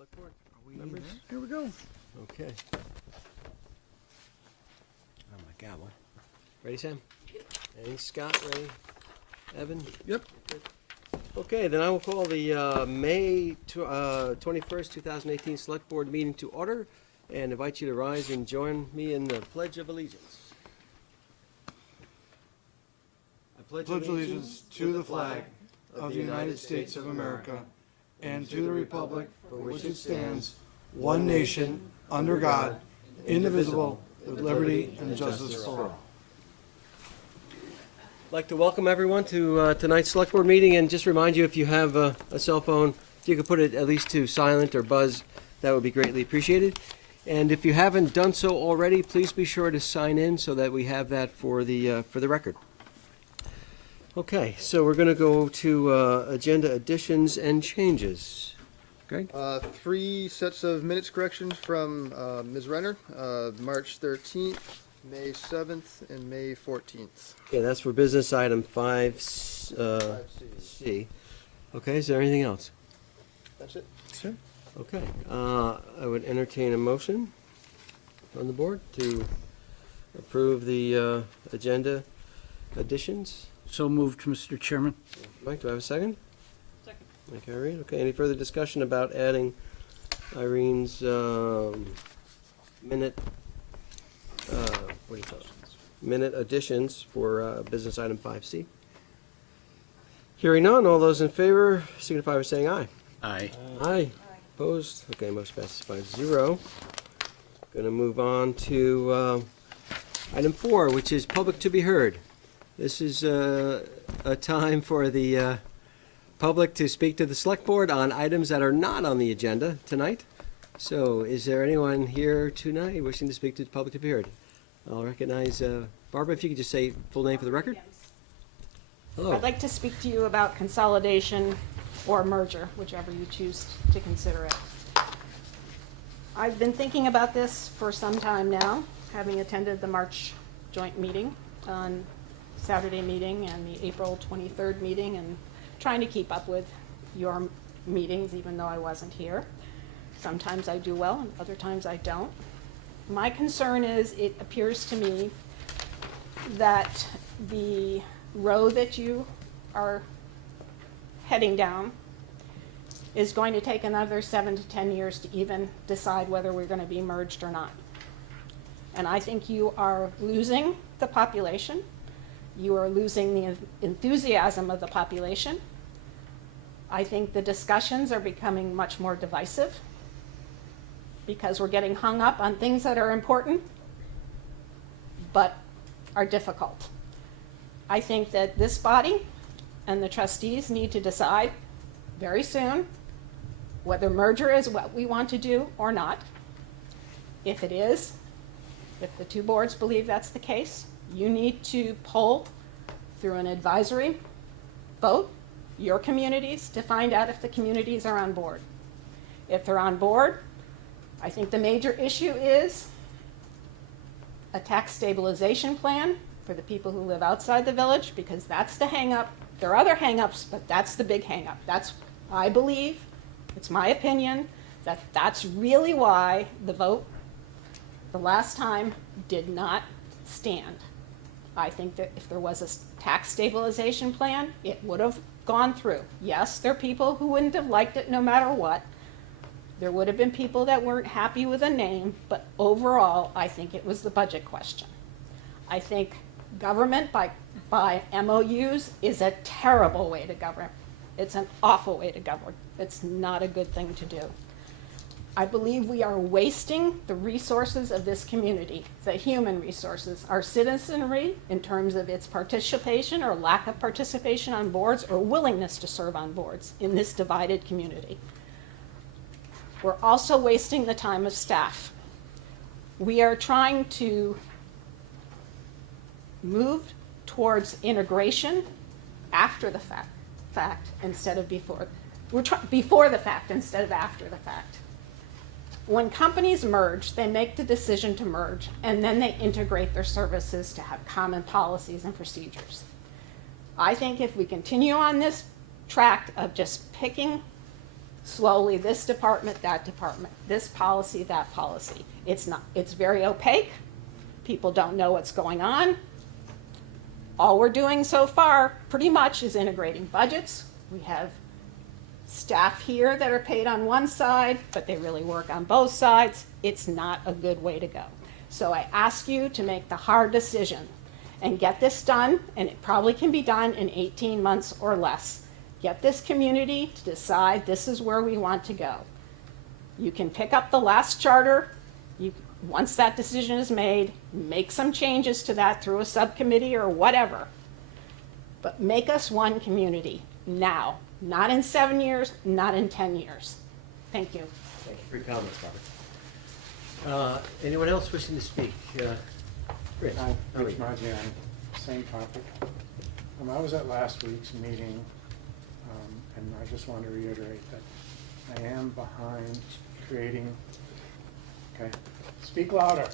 Selectboard Are we members? there? Here we go. Okay. Oh my God, what? Ready, Sam? Yep. Ready, Scott, ready? Evan? Yep. Okay, then I will call the May 21st, 2018 Select Board meeting to order and invite you to rise and join me in the Pledge of Allegiance. I Pledge allegiance to the flag of the United States of America and to the republic for which it stands, one nation, under God, indivisible, with liberty and justice for all. I'd like to welcome everyone to tonight's Select Board meeting and just remind you if you have a cell phone, if you could put it at least to silent or buzz, that would be greatly appreciated. And if you haven't done so already, please be sure to sign in so that we have that for the record. Okay, so we're going to go to agenda additions and changes. Greg? 3 sets of minutes corrections from Ms. Renner, March 13th, May 7th, and May 14th. Yeah, that's for business item 5C. Okay, is there anything else? That's it. Sure. Okay, I would entertain a motion on the board to approve the agenda additions. So moved, Mr. Chairman. Mike, do I have a second? Second. Okay, Irene. Okay, any further discussion about adding Irene's minute, what do you call it? Minute additions for business item 5C? Hearing none, all those in favor signify by saying aye. Aye. Aye. Opposed? Okay, motion passes 5-0. Gonna move on to item 4, which is public to be heard. This is a time for the public to speak to the Select Board on items that are not on the agenda tonight. So is there anyone here tonight wishing to speak to the public to be heard? I'll recognize Barbara, if you could just say full name for the record. Hello. I'd like to speak to you about consolidation or merger, whichever you choose to consider it. I've been thinking about this for some time now, having attended the March joint meeting on Saturday meeting and the April 23rd meeting, and trying to keep up with your meetings even though I wasn't here. Sometimes I do well and other times I don't. My concern is it appears to me that the road that you are heading down is going to take another 7 to 10 years to even decide whether we're going to be merged or not. And I think you are losing the population. You are losing the enthusiasm of the population. I think the discussions are becoming much more divisive because we're getting hung up on things that are important but are difficult. I think that this body and the trustees need to decide very soon whether merger is what we want to do or not. If it is, if the two boards believe that's the case, you need to poll through an advisory vote your communities to find out if the communities are on board. If they're on board, I think the major issue is a tax stabilization plan for the people who live outside the village, because that's the hang-up. There are other hang-ups, but that's the big hang-up. That's, I believe, it's my opinion, that that's really why the vote the last time did not stand. I think that if there was a tax stabilization plan, it would have gone through. Yes, there are people who wouldn't have liked it no matter what. There would have been people that weren't happy with a name, but overall, I think it was the budget question. I think government by MOUs is a terrible way to govern. It's an awful way to govern. It's not a good thing to do. I believe we are wasting the resources of this community, the human resources, our citizenry in terms of its participation or lack of participation on boards or willingness to serve on boards in this divided community. We're also wasting the time of staff. We are trying to move towards integration after the fact instead of before. Before the fact instead of after the fact. When companies merge, they make the decision to merge, and then they integrate their services to have common policies and procedures. I think if we continue on this track of just picking slowly this department, that department, this policy, that policy. It's not, it's very opaque. People don't know what's going on. All we're doing so far, pretty much, is integrating budgets. We have staff here that are paid on one side, but they really work on both sides. It's not a good way to go. So I ask you to make the hard decision and get this done, and it probably can be done in 18 months or less. Get this community to decide this is where we want to go. You can pick up the last charter. Once that decision is made, make some changes to that through a subcommittee or whatever. But make us one community now, not in 7 years, not in 10 years. Thank you. Thank you for your comments, Robert. Anyone else wishing to speak? Rich? Hi, how are Rich you? Margian, same topic. I was at last week's meeting, and I just want to reiterate that I am behind creating, okay, speak louder.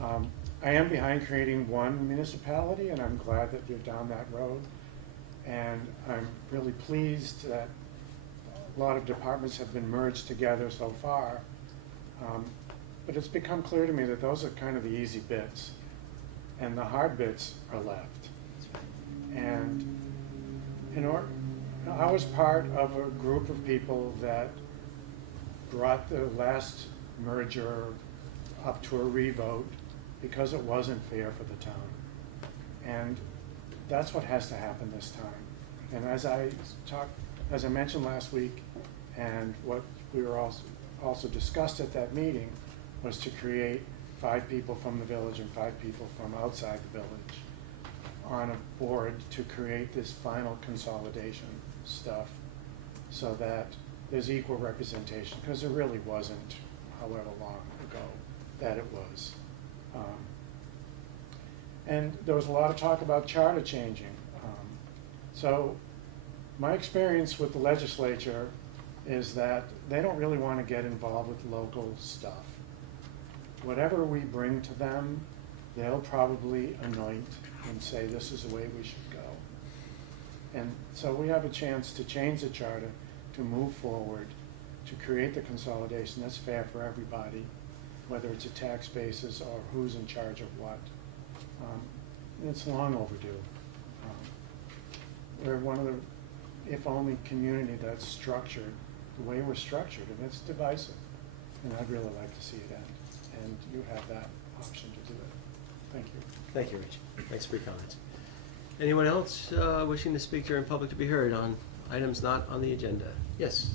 I am behind creating one municipality, and I'm glad that you're down that road. And I'm really pleased that a lot of departments have been merged together so far. But it's become clear to me that those are kind of the easy bits, and the hard bits are left. And I was part of a group of people that brought the last merger up to a revote because it wasn't fair for the town. And that's what has to happen this time. And as I mentioned last week, and what we were also discussed at that meeting, was to create 5 people from the village and 5 people from outside the village on a board to create this final consolidation stuff so that there's equal representation, because there really wasn't, however long ago that it was. And there was a lot of talk about charter changing. So my experience with the legislature is that they don't really want to get involved with local stuff. Whatever we bring to them, they'll probably anoint and say this is the way we should go. And so we have a chance to change the charter, to move forward, to create the consolidation that's fair for everybody, whether it's a tax basis or who's in charge of what. It's long overdue. We're one of the, if only, community that's structured the way we're structured, and it's divisive. And I'd really like to see it end. And you have that option to do it. Thank you. Thank you, Rich. Thanks for your comments. Anyone else wishing to speak during public to be heard on items not on the agenda? Yes.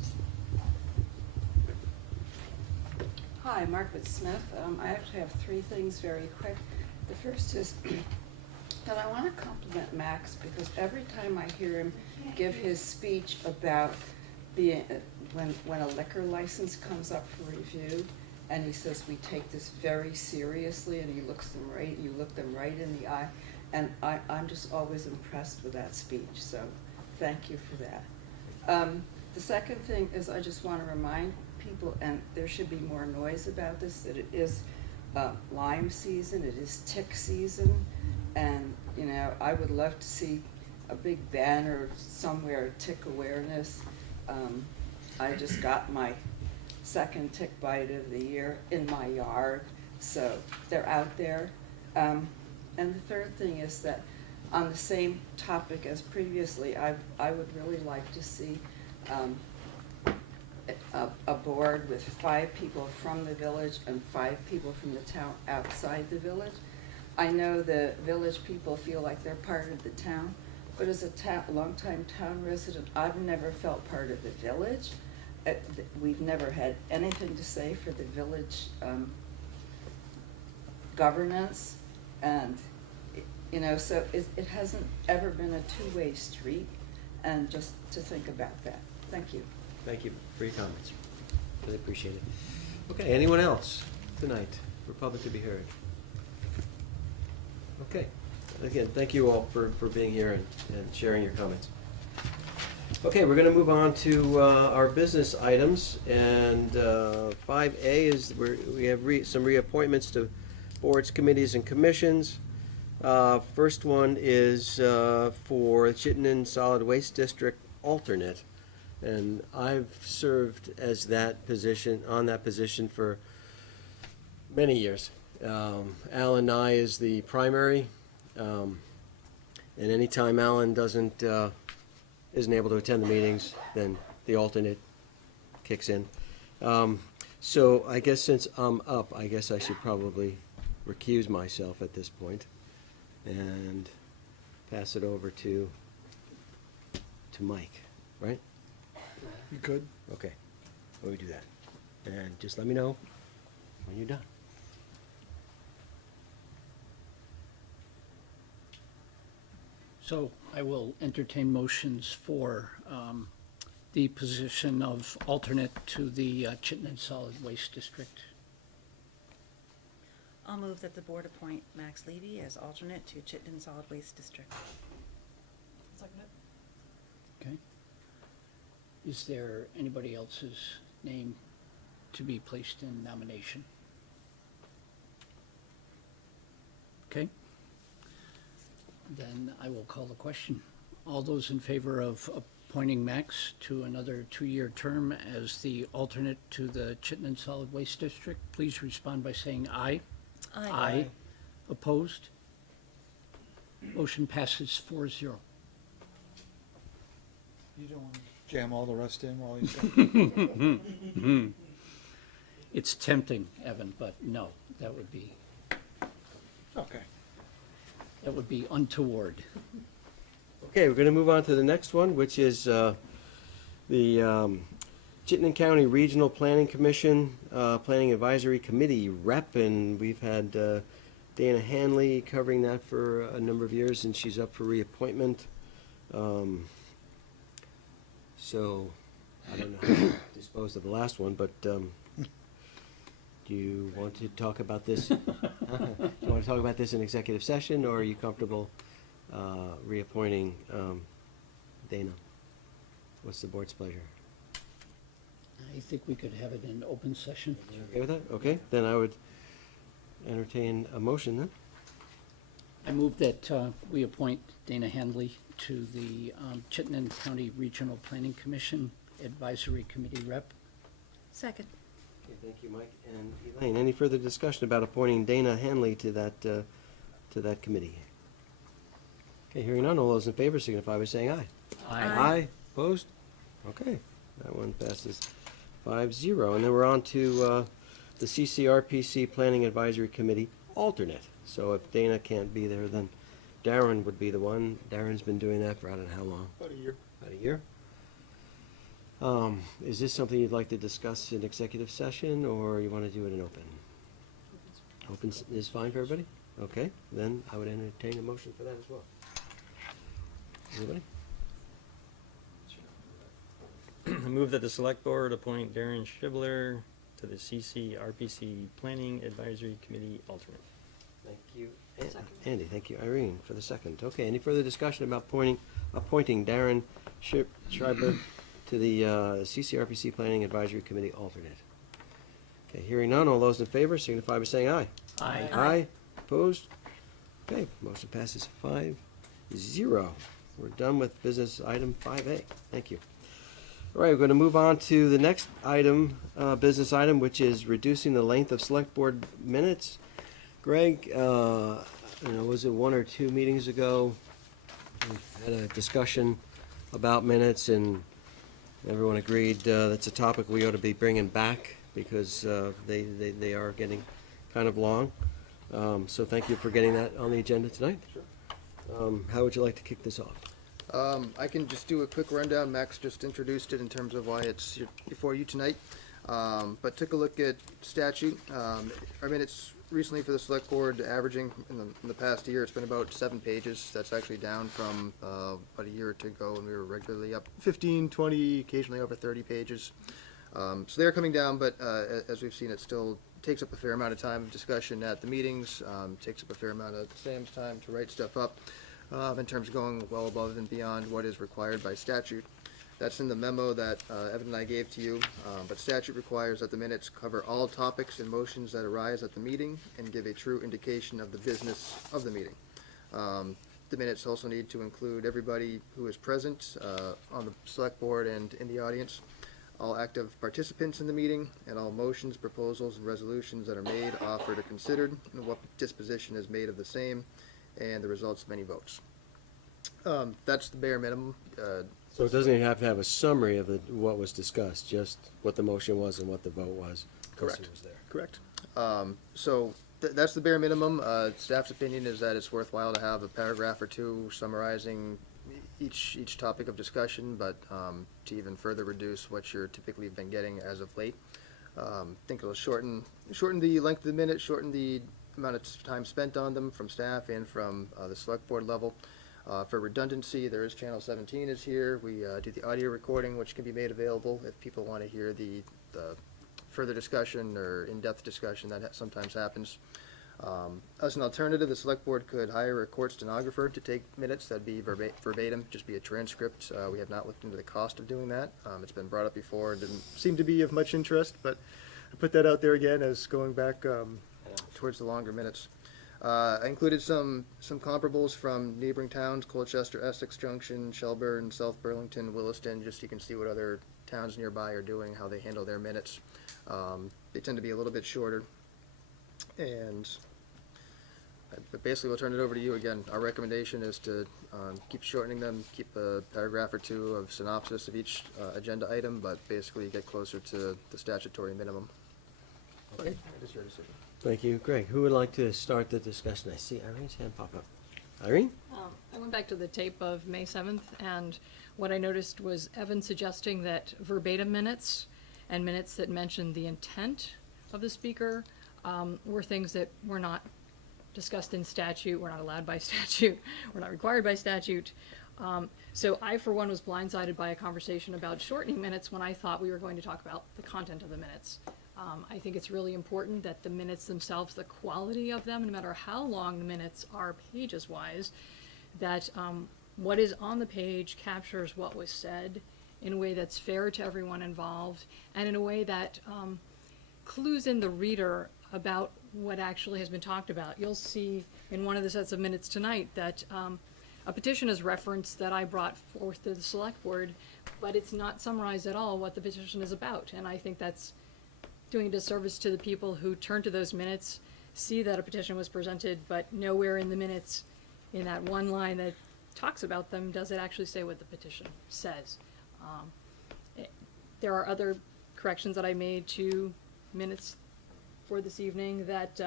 Hi, Margaret Smith. I actually have 3 things very quick. The first is that I want to compliment Max, because every time I hear him give his speech about being, when a liquor license comes up for review, and he says we take this very seriously, and he looks them right, you look them right in the eye, and I'm just always impressed with that speech. So thank you for that. The second thing is I just want to remind people, and there should be more noise about this, that it is Lyme season, it is tick season, and you know, I would love to see a big banner somewhere, tick awareness. I just got my 2nd tick bite of the year in my yard, so they're out there. And the third thing is that on the same topic as previously, I would really like to see a board with 5 people from the village and 5 people from the town outside the village. I know the village people feel like they're part of the town, but as a longtime town resident, I've never felt part of the village. We've never had anything to say for the village governance, and you know, so it hasn't ever been a 2-way street, and just to think about that. Thank you. Thank you for your comments. Really appreciate it. Okay, anyone else tonight for public to be heard? Okay. Again, thank you all for being here and sharing your comments. Okay, we're going to move on to our business items, and 5A is we have some reappointments to boards, committees, and commissions. First one is for Chittenden Solid Waste District alternate. And I've served as that position, on that position for many years. Alan Nye is the primary, and anytime Alan isn't able to attend the meetings, then the alternate kicks in. So I guess since I'm up, I guess I should probably recuse myself at this point and pass it over to Mike, right? You could. Okay, let me do that. And just let me know when you're done. So I will entertain motions for the position of alternate to the Chittenden Solid Waste District. I'll move that the board appoint Max Levy as alternate to Chittenden Solid Waste District. Okay. Is there anybody else's name to be placed in nomination? Okay. Then I will call the question. All those in favor of appointing Max to another 2-year term as the alternate to the Chittenden Solid Waste District, please respond by saying aye. Aye. Opposed? Motion passes 4-0. You don't want to jam all the rest in while he's It's tempting, Evan, but no, that would be Okay. untoward. Okay, we're gonna move on to the next one, which is the Chittenden County Regional Planning Commission, Planning Advisory Committee rep, and we've had Dana Hanley covering that for a number of years, and she's up for reappointment. So, I don't know how to dispose of the last one, but do you want to talk about this? Do you want to talk about this in executive session, or are you comfortable reappointing Dana? What's the board's pleasure? I think we could have it in open session. You okay with that? Okay, then I would entertain a motion then. I move that we appoint Dana Handley to the Chittenden County Regional Planning Commission Advisory Committee rep. Second. Okay, thank you, Mike and Elaine. Any further discussion about appointing Dana Hanley to that committee? Okay, hearing none, all those in favor signify by saying aye. Aye. Opposed? Okay, that one passes 5-0. And then we're on to the CCRPC Planning Advisory Committee alternate. So if Dana can't be there, then Darren would be the one. Darren's been doing that for I don't know how long. About a year. About a year? Is this something you'd like to discuss in executive session, or you want to do it in open? Open is fine for everybody? Okay, then I would entertain a motion for that as well. Anybody? I move that the select board appoint Darren Shibler to the CCRPC Planning Advisory Committee alternate. Thank you, Andy. Thank you, Irene, for the second. Okay, any further discussion about appointing Darren Schreiber to the CCRPC Planning Advisory Committee alternate? Okay, hearing none, all those in favor signify by saying aye. Aye. Aye. Opposed? Okay, motion passes 5-0. We're done with business item 5A. Thank you. All right, we're going to move on to the next item, business item, which is reducing the length of select board minutes. Greg, was it 1 or 2 meetings ago? We had a discussion about minutes, and everyone agreed that's a topic we ought to be bringing back because they are getting kind of long. So thank you for getting that on the agenda tonight. Sure. How would you like to kick this off? I can just do a quick rundown. Max just introduced it in terms of why it's before you tonight. But took a look at statute. Our minutes recently for the select board averaging in the past year, it's been about 7 pages. That's actually down from about a year or two ago when we were regularly up 15, 20, occasionally over 30 pages. So they're coming down, but as we've seen, it still takes up a fair amount of time of discussion at the meetings, takes up a fair amount of Sam's time to write stuff up. In terms of going well above and beyond what is required by statute. That's in the memo that Evan and I gave to you, but statute requires that the minutes cover all topics and motions that arise at the meeting and give a true indication of the business of the meeting. The minutes also need to include everybody who is present on the select board and in the audience, all active participants in the meeting, and all motions, proposals, and resolutions that are made, offered, or considered, and what disposition is made of the same, and the results of any votes. That's the bare minimum. So it doesn't even have to have a summary of what was discussed, just what the motion was and what the vote was. Correct. Who was there. Correct. So that's the bare minimum. Staff's opinion is that it's worthwhile to have a paragraph or two summarizing each topic of discussion, but to even further reduce what you're typically been getting as of late. Think it'll shorten the length of the minute, shorten the amount of time spent on them from staff and from the select board level. For redundancy, there is Channel 17 is here. We do the audio recording, which can be made available if people want to hear the further discussion or in-depth discussion that sometimes happens. As an alternative, the select board could hire a court stenographer to take minutes. That'd be verbatim, just be a transcript. We have not looked into the cost of doing that. It's been brought up before and didn't seem to be of much interest, but I put that out there again as going back towards the longer minutes. I included some comparables from neighboring towns, Colchester, Essex Junction, Shelburne, South Burlington, Williston, just so you can see what other towns nearby are doing, how they handle their minutes. They tend to be a little bit shorter. But basically, we'll turn it over to you again. Our recommendation is to keep shortening them, keep a paragraph or two of synopsis of each agenda item, but basically get closer to the statutory minimum. Okay. It is your decision. Thank you. Greg, who would like to start the discussion? I see Irene's hand pop up. Irene? I went back to the tape of May 7th, and what I noticed was Evan suggesting that verbatim minutes and minutes that mentioned the intent of the speaker were things that were not discussed in statute, were not allowed by statute, were not required by statute. So I, for one, was blindsided by a conversation about shortening minutes when I thought we were going to talk about the content of the minutes. I think it's really important that the minutes themselves, the quality of them, no matter how long the minutes are pages-wise, that what is on the page captures what was said in a way that's fair to everyone involved, and in a way that clues in the reader about what actually has been talked about. You'll see in one of the sets of minutes tonight that a petition is referenced that I brought forth to the select board, but it's not summarized at all what the petition is about, and I think that's doing a disservice to the people who turn to those minutes, see that a petition was presented, but nowhere in the minutes, in that one line that talks about them, does it actually say what the petition says. There are other corrections that I made to minutes for this evening that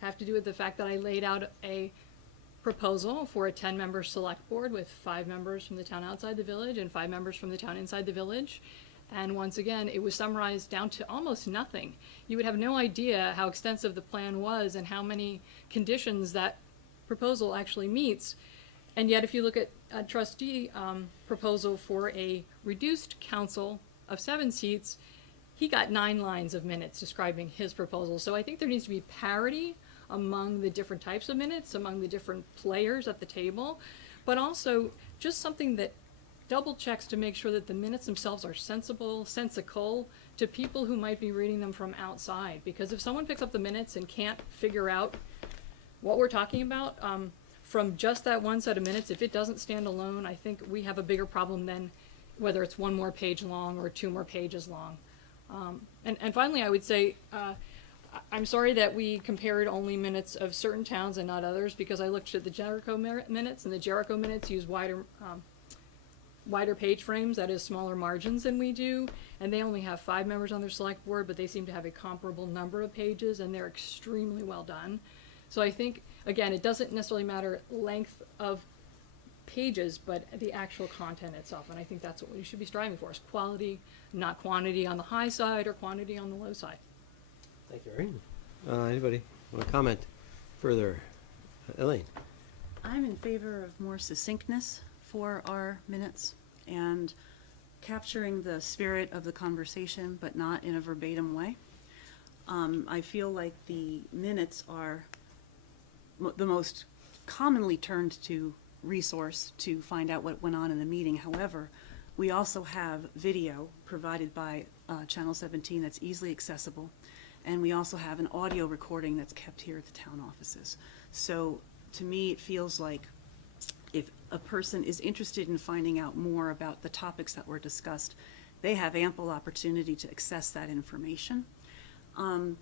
have to do with the fact that I laid out a proposal for a 10-member select board with 5 members from the town outside the village and 5 members from the town inside the village. And once again, it was summarized down to almost nothing. You would have no idea how extensive the plan was and how many conditions that proposal actually meets. And yet, if you look at a trustee proposal for a reduced council of 7 seats, he got 9 lines of minutes describing his proposal. So I think there needs to be parity among the different types of minutes, among the different players at the table, but also just something that double checks to make sure that the minutes themselves are sensical to people who might be reading them from outside. Because if someone picks up the minutes and can't figure out what we're talking about from just that one set of minutes, if it doesn't stand alone, I think we have a bigger problem than whether it's 1 more page long or 2 more pages long. And finally, I would say, I'm sorry that we compared only minutes of certain towns and not others, because I looked at the Jericho minutes, and the Jericho minutes use wider page frames, that is smaller margins than we do, and they only have 5 members on their select board, but they seem to have a comparable number of pages, and they're extremely well done. So I think, again, it doesn't necessarily matter length of pages, but the actual content itself, and I think that's what we should be striving for, is quality, not quantity on the high side or quantity on the low side. Thank you, Irene. Anybody want to comment further? Elaine? I'm in favor of more succinctness for our minutes and capturing the spirit of the conversation, but not in a verbatim way. I feel like the minutes are the most commonly turned to resource to find out what went on in the meeting. However, we also have video provided by Channel 17 that's easily accessible, and we also have an audio recording that's kept here at the town offices. So to me, it feels like if a person is interested in finding out more about the topics that were discussed, they have ample opportunity to access that information. And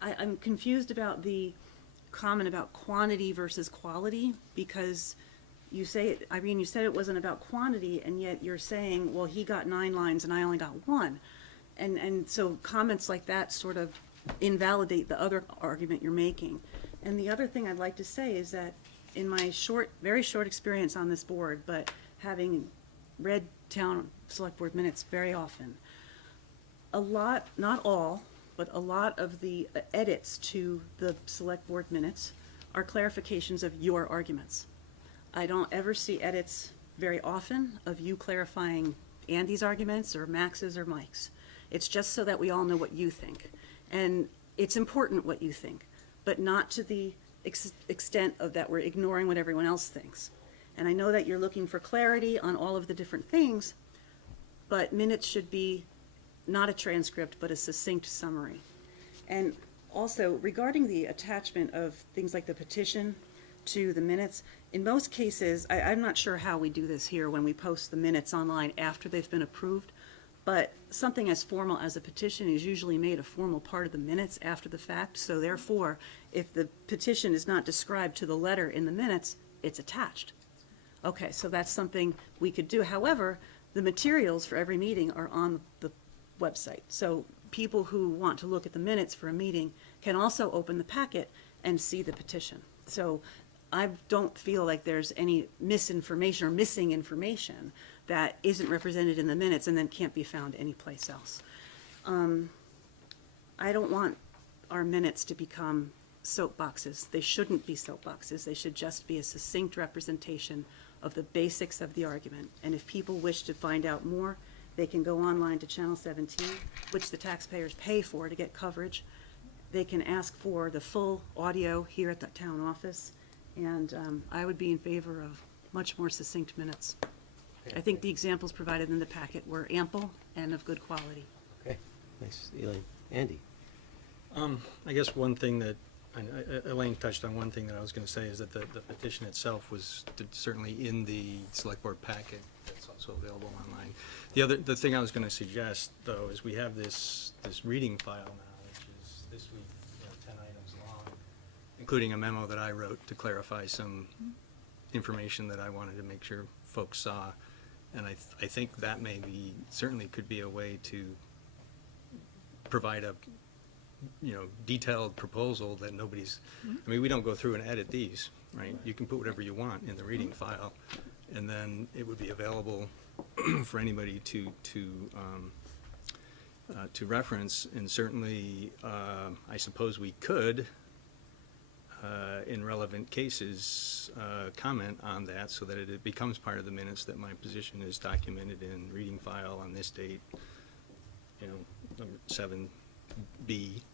I'm confused about the comment about quantity versus quality, because you say, Irene, you said it wasn't about quantity, and yet you're saying, well, he got 9 lines and I only got 1. And so comments like that sort of invalidate the other argument you're making. And the other thing I'd like to say is that in my very short experience on this board, but having read Town Select Board minutes very often, a lot, not all, but a lot of the edits to the Select Board minutes are clarifications of your arguments. I don't ever see edits very often of you clarifying Andy's arguments or Max's or Mike's. It's just so that we all know what you think. And it's important what you think, but not to the extent of that we're ignoring what everyone else thinks. And I know that you're looking for clarity on all of the different things, but minutes should be not a transcript, but a succinct summary. And also, regarding the attachment of things like the petition to the minutes, in most cases, I'm not sure how we do this here when we post the minutes online after they've been approved, but something as formal as a petition is usually made a formal part of the minutes after the fact. So therefore, if the petition is not described to the letter in the minutes, it's attached. Okay, so that's something we could do. However, the materials for every meeting are on the website. So people who want to look at the minutes for a meeting can also open the packet and see the petition. So I don't feel like there's any misinformation or missing information that isn't represented in the minutes and then can't be found anyplace else. I don't want our minutes to become soapboxes. They shouldn't be soapboxes. They should just be a succinct representation of the basics of the argument. And if people wish to find out more, they can go online to Channel 17, which the taxpayers pay for to get coverage. They can ask for the full audio here at the town office, and I would be in favor of much more succinct minutes. I think the examples provided in the packet were ample and of good quality. Okay, thanks, Elaine. Andy? I guess one thing that, Elaine touched on one thing that I was gonna say is that the petition itself was certainly in the select board packet. That's also available online. The thing I was gonna suggest, though, is we have this reading file now, which is this week, 10 items long, including a memo that I wrote to clarify some information that I wanted to make sure folks saw. And I think that certainly could be a way to provide a, detailed proposal that nobody's, I mean, we don't go through and edit these, right? You can put whatever you want in the reading file, and then it would be available for anybody to reference. And certainly, I suppose we could, in relevant cases, comment on that so that it becomes part of the minutes that my position is documented in reading file on this date, number 7B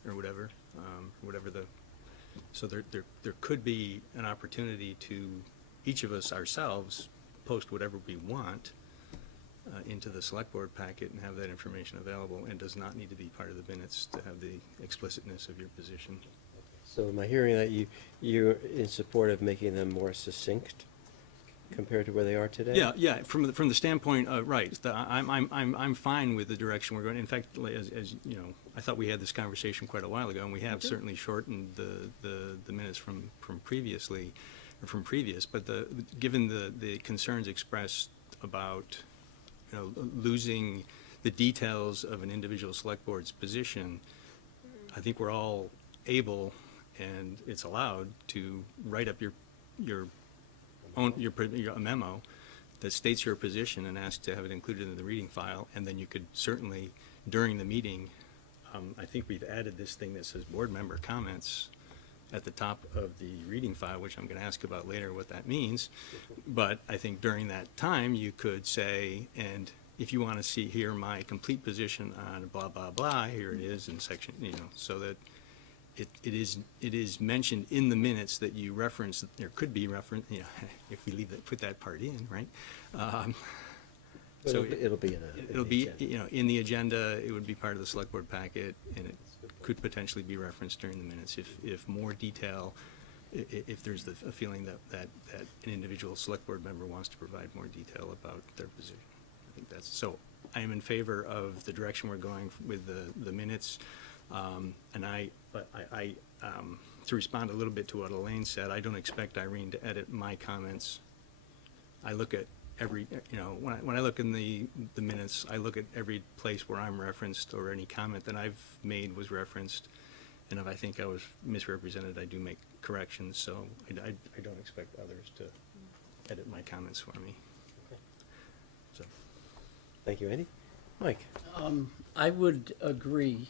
or whatever, so there could be an opportunity to each of us ourselves post whatever we want into the select board packet and have that information available, and does not need to be part of the minutes to have the explicitness of your position. So am I hearing that you're in support of making them more succinct compared to where they are today? Yeah. From the standpoint, right. I'm fine with the direction we're going. In fact, as you know, I thought we had this conversation quite a while ago, and we have certainly shortened the minutes from previous. But given the concerns expressed about losing the details of an individual select board's position, I think we're all able, and it's allowed, to write up your memo that states your position and ask to have it included in the reading file. And then you could certainly, during the meeting, I think we've added this thing that says board member comments at the top of the reading file, which I'm going to ask about later what that means. But I think during that time you could say, and if you want to hear my complete position on blah blah blah, here it is in section, so that it is mentioned in the minutes that you reference. There could be reference, if we put that part in, right? So it'll be in it'll the be agenda. in the agenda. It would be part of the select board packet, and it could potentially be referenced during the minutes if more detail if there's a feeling that an individual select board member wants to provide more detail about their position. I think that's, so I am in favor of the direction we're going with the minutes. To respond a little bit to what Elaine said, I don't expect Irene to edit my comments. I look at every, when I look in the minutes, I look at every place where I'm referenced or any comment that I've made was referenced. And if I think I was misrepresented, I do make corrections, so I don't expect others to edit my comments for me. So, Thank you, Andy. Mike? I would agree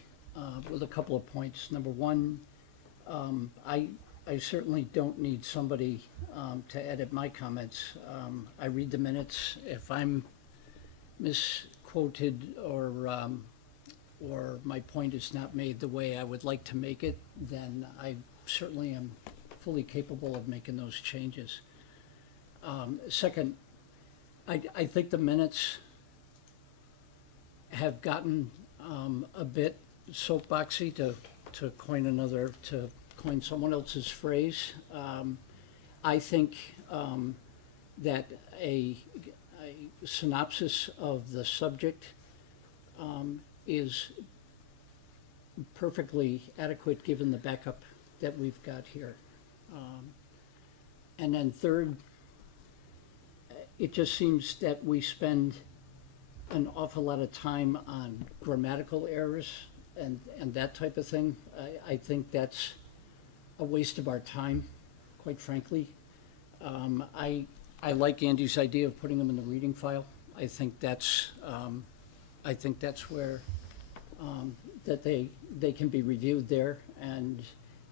with a couple of points. Number one, I certainly don't need somebody to edit my comments. I read the minutes. If I'm misquoted or my point is not made the way I would like to make it, then I certainly am fully capable of making those changes. Second, I think the minutes have gotten a bit soapboxy, to coin someone else's phrase. I think that a synopsis of the subject is perfectly adequate given the backup that we've got here. And then third, it just seems that we spend an awful lot of time on grammatical errors and that type of thing. I think that's a waste of our time, quite frankly. I like Andy's idea of putting them in the reading file. I think that's where that they can be reviewed there, and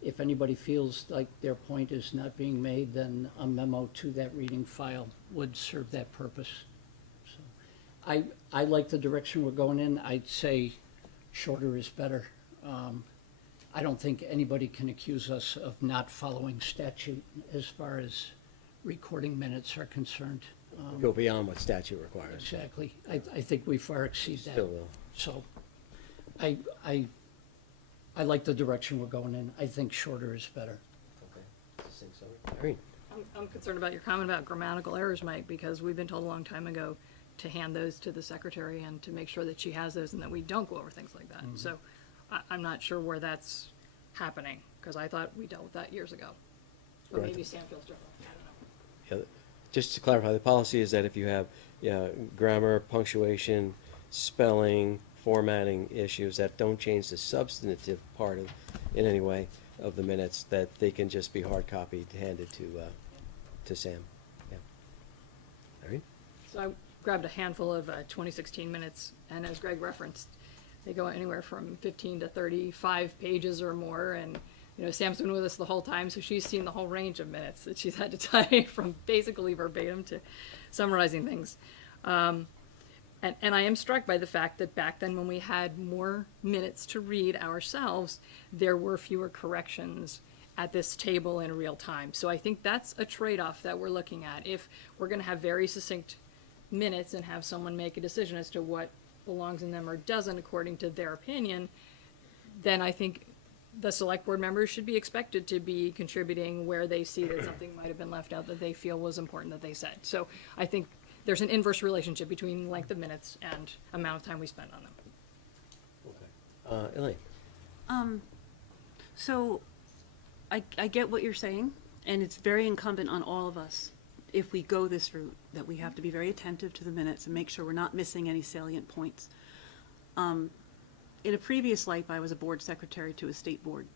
if anybody feels like their point is not being made, then a memo to that reading file would serve that purpose. So I like the direction we're going in. I'd say shorter is better. I don't think anybody can accuse us of not following statute as far as recording minutes are concerned. Go beyond what statute requires. Exactly. I think we far exceed that. Still will. So I like the direction we're going in. I think shorter is better. Irene? I'm concerned about your comment about grammatical errors, Mike, because we've been told a long time ago to hand those to the secretary and to make sure that she has those and that we don't go over things like that. So I'm not sure where that's happening, because I thought we dealt with that years ago. But Right. maybe Sam feels different. I don't know. Yeah, just to clarify, the policy is that if you have grammar, punctuation, spelling, formatting issues that don't change the substantive part of, in any way, of the minutes, that they can just be hard copied, handed to Sam. Yeah. Irene? So I grabbed a handful of 2016 minutes, and as Greg referenced, they go anywhere from 15 to 35 pages or more, and Sam's been with us the whole time, so she's seen the whole range of minutes that she's had to type, from basically verbatim to summarizing things. And I am struck by the fact that back then, when we had more minutes to read ourselves, there were fewer corrections at this table in real time. So I think that's a trade-off that we're looking at. If we're going to have very succinct minutes and have someone make a decision as to what belongs in them or doesn't according to their opinion, then I think the select board members should be expected to be contributing where they see that something might have been left out that they feel was important that they said. So I think there's an inverse relationship between length of minutes and amount of time we spend on them. Elaine? So I get what you're saying, and it's very incumbent on all of us, if we go this route, that we have to be very attentive to the minutes and make sure we're not missing any salient points. In a previous life, I was a board secretary to a state board,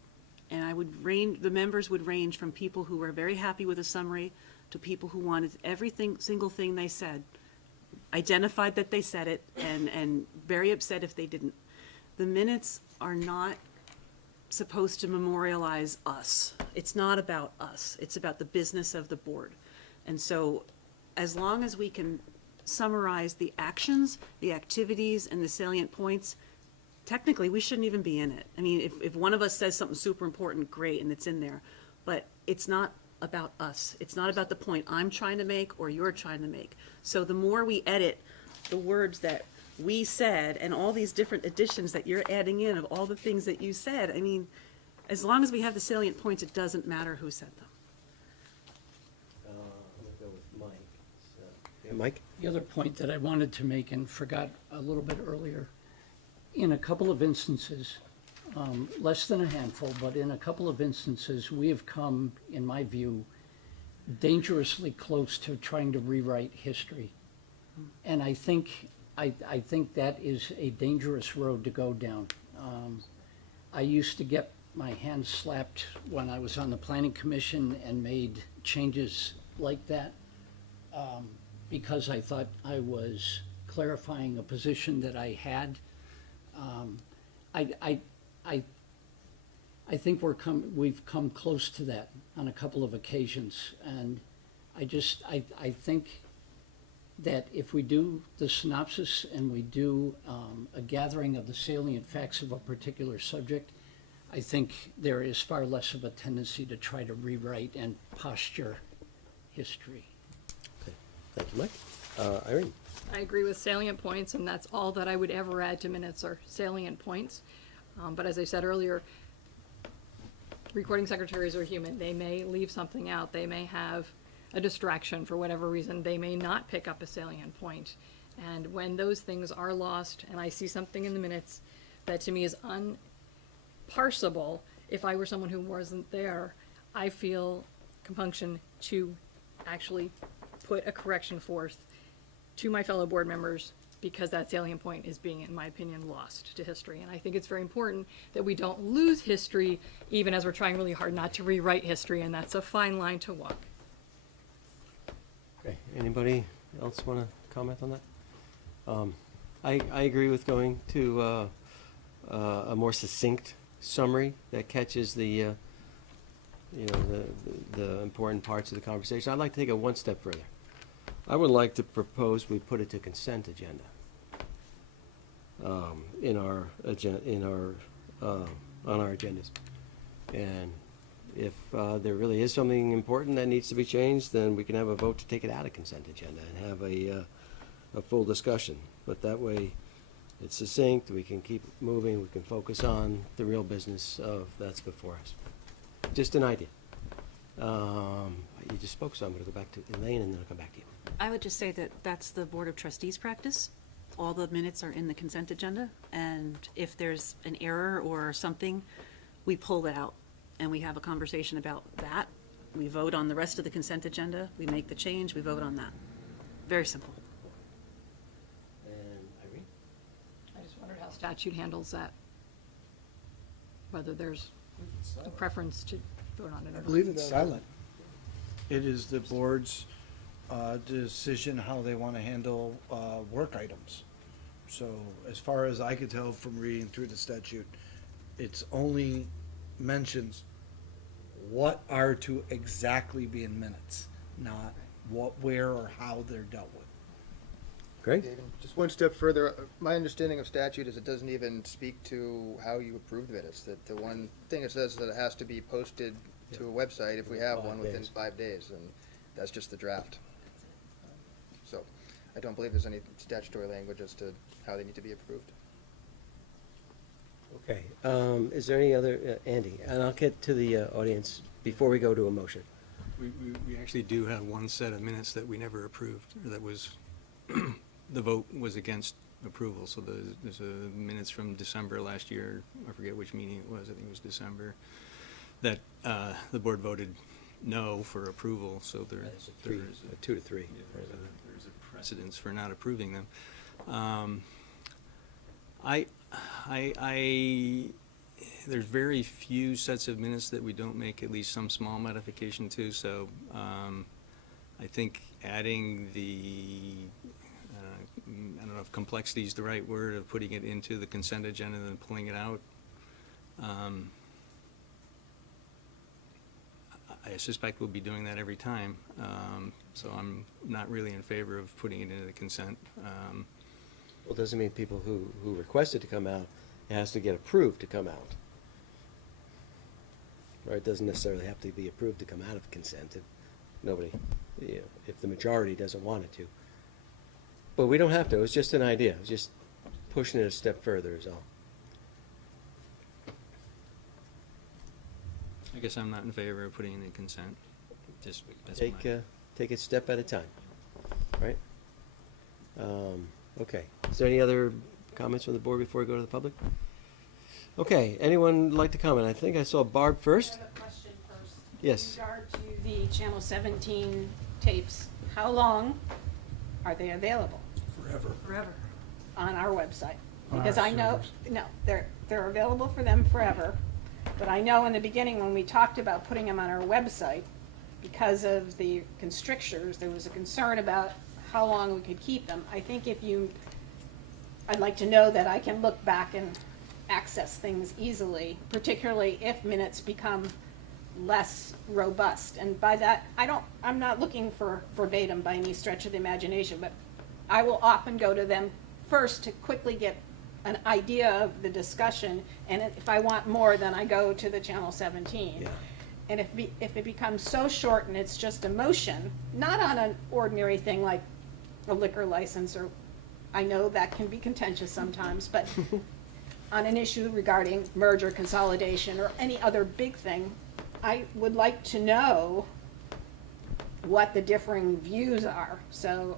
and the members would range from people who were very happy with a summary to people who wanted single thing they said, identified that they said it, and very upset if they didn't. The minutes are not supposed to memorialize us. It's not about us. It's about the business of the board. And so as long as we can summarize the actions, the activities, and the salient points, technically we shouldn't even be in it. I mean, if one of us says something super important, great, and it's in there. But it's not about us. It's not about the point I'm trying to make or you're trying to make. So the more we edit the words that we said and all these different additions that you're adding in of all the things that you said, I mean, as long as we have the salient points, it doesn't matter who said them. Mike? The other point that I wanted to make and forgot a little bit earlier, in a couple of instances, less than a handful, but in a couple of instances, we have come, in my view, dangerously close to trying to rewrite history. And I think that is a dangerous road to go down. I used to get my hands slapped when I was on the planning commission and made changes like that, because I thought I was clarifying a position that I had. I think we've come close to that on a couple of occasions, and I think that if we do the synopsis and we do a gathering of the salient facts of a particular subject, I think there is far less of a tendency to try to rewrite and posture history. Thank you, Mike. Irene? I agree with salient points, and that's all that I would ever add to minutes are salient points. But as I said earlier, recording secretaries are human. They may leave something out. They may have a distraction for whatever reason. They may not pick up a salient point. And when those things are lost, and I see something in the minutes that to me is unparsable, if I were someone who wasn't there, I feel compunction to actually put a correction forth to my fellow board members, because that salient point is being, in my opinion, lost to history. And I think it's very important that we don't lose history, even as we're trying really hard not to rewrite history, and that's a fine line to walk. Okay, anybody else want to comment on that? I agree with going to a more succinct summary that catches the important parts of the conversation. I'd like to take it one step further. I would like to propose we put it to consent agenda in our on our agendas. And if there really is something important that needs to be changed, then we can have a vote to take it out of consent agenda and have a full discussion. But that way, it's succinct, we can keep moving, we can focus on the real business of that's before us. Just an idea. You just spoke, so I'm gonna go back to Elaine and then I'll come back to you. I would just say that that's the Board of Trustees practice. All the minutes are in the consent agenda, and if there's an error or something, we pull that out and we have a conversation about that. We vote on the rest of the consent agenda, we make the change, we vote on that. Very simple. And Irene? I just wondered how statute handles that. Whether there's a preference to vote on it or I not. believe it's silent. It is the board's decision how they want to handle work items. So as far as I could tell from reading through the statute, it's only mentions what are to exactly be in minutes, not what, where, or how they're dealt with. Greg? David, just one step further, my understanding of statute is it doesn't even speak to how you approve the minutes. That the one thing it says is that it has to be posted to a website if we have 5 one within days. 5 days, and that's just the draft. So I don't believe there's any statutory language as to how they need to be approved. Okay, is there any other, Andy, and I'll get to the audience before we go to a motion. We actually do have one set of minutes that we never approved, or that was, the vote was against approval. So there's a minutes from December last year, I forget which meeting it was, I think it was December, that the board voted no for approval, so there is A 2 to 3. there's a precedence for not approving them. There's very few sets of minutes that we don't make at least some small modification to, so I think adding I don't know if complexity is the right word, of putting it into the consent agenda and then pulling it out, I suspect we'll be doing that every time, so I'm not really in favor of putting it into the consent. Well, it doesn't mean people who requested to come out, it has to get approved to come out. Right, it doesn't necessarily have to be approved to come out of consent if nobody, if the majority doesn't want it to. But we don't have to, it's just an idea, it's just pushing it a step further is all. I guess I'm not in favor of putting it in consent, just, that's my. Take it step at a time, right? Okay, is there any other comments from the board before we go to the public? Okay, anyone like to comment? I think I saw Barb I first. have a question first. Yes. In regard to the Channel 17 tapes, how long are they available Forever. on our website? On Because our I know, servers. no, they're available for them forever. But I know in the beginning when we talked about putting them on our website, because of the constrictures, there was a concern about how long we could keep them. I think I'd like to know that I can look back and access things easily, particularly if minutes become less robust. And by that, I'm not looking for verbatim by any stretch of the imagination, but I will often go to them first to quickly get an idea of the discussion, and if I want more, then I go to the Channel 17. Yeah. And if it becomes so short and it's just a motion, not on an ordinary thing like a liquor license, or, I know that can be contentious sometimes, but on an issue regarding merger, consolidation, or any other big thing, I would like to know what the differing views are. So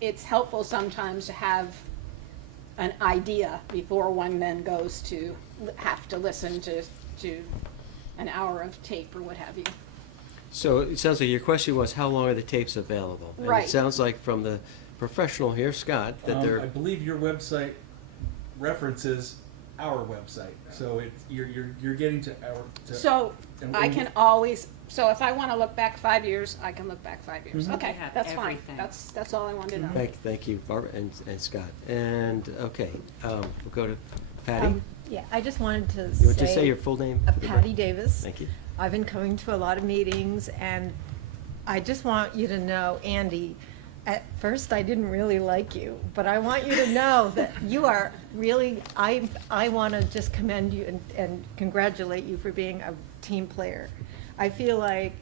it's helpful sometimes to have an idea before one then goes to have to listen to an hour of tape or what have you. So it sounds like your question was, how long are the tapes available? And Right. it sounds like from the professional here, Scott, that I they're, believe your website references our website, so you're getting to our. So and I we- can always, so if I want to look back 5 years, I can look back 5 years. Mhm. Okay, We have that's fine. everything. That's all I wanted to know. thank you, Barbara and Scott. And, okay, we'll go to Patty. Yeah, I just wanted to You want to say your full name? for the Patty record? Davis. Thank you. I've been coming to a lot of meetings, and I just want you to know, Andy, at first I didn't really like you, but I want you to know that you are really, I want to just commend you and congratulate you for being a team player. I feel like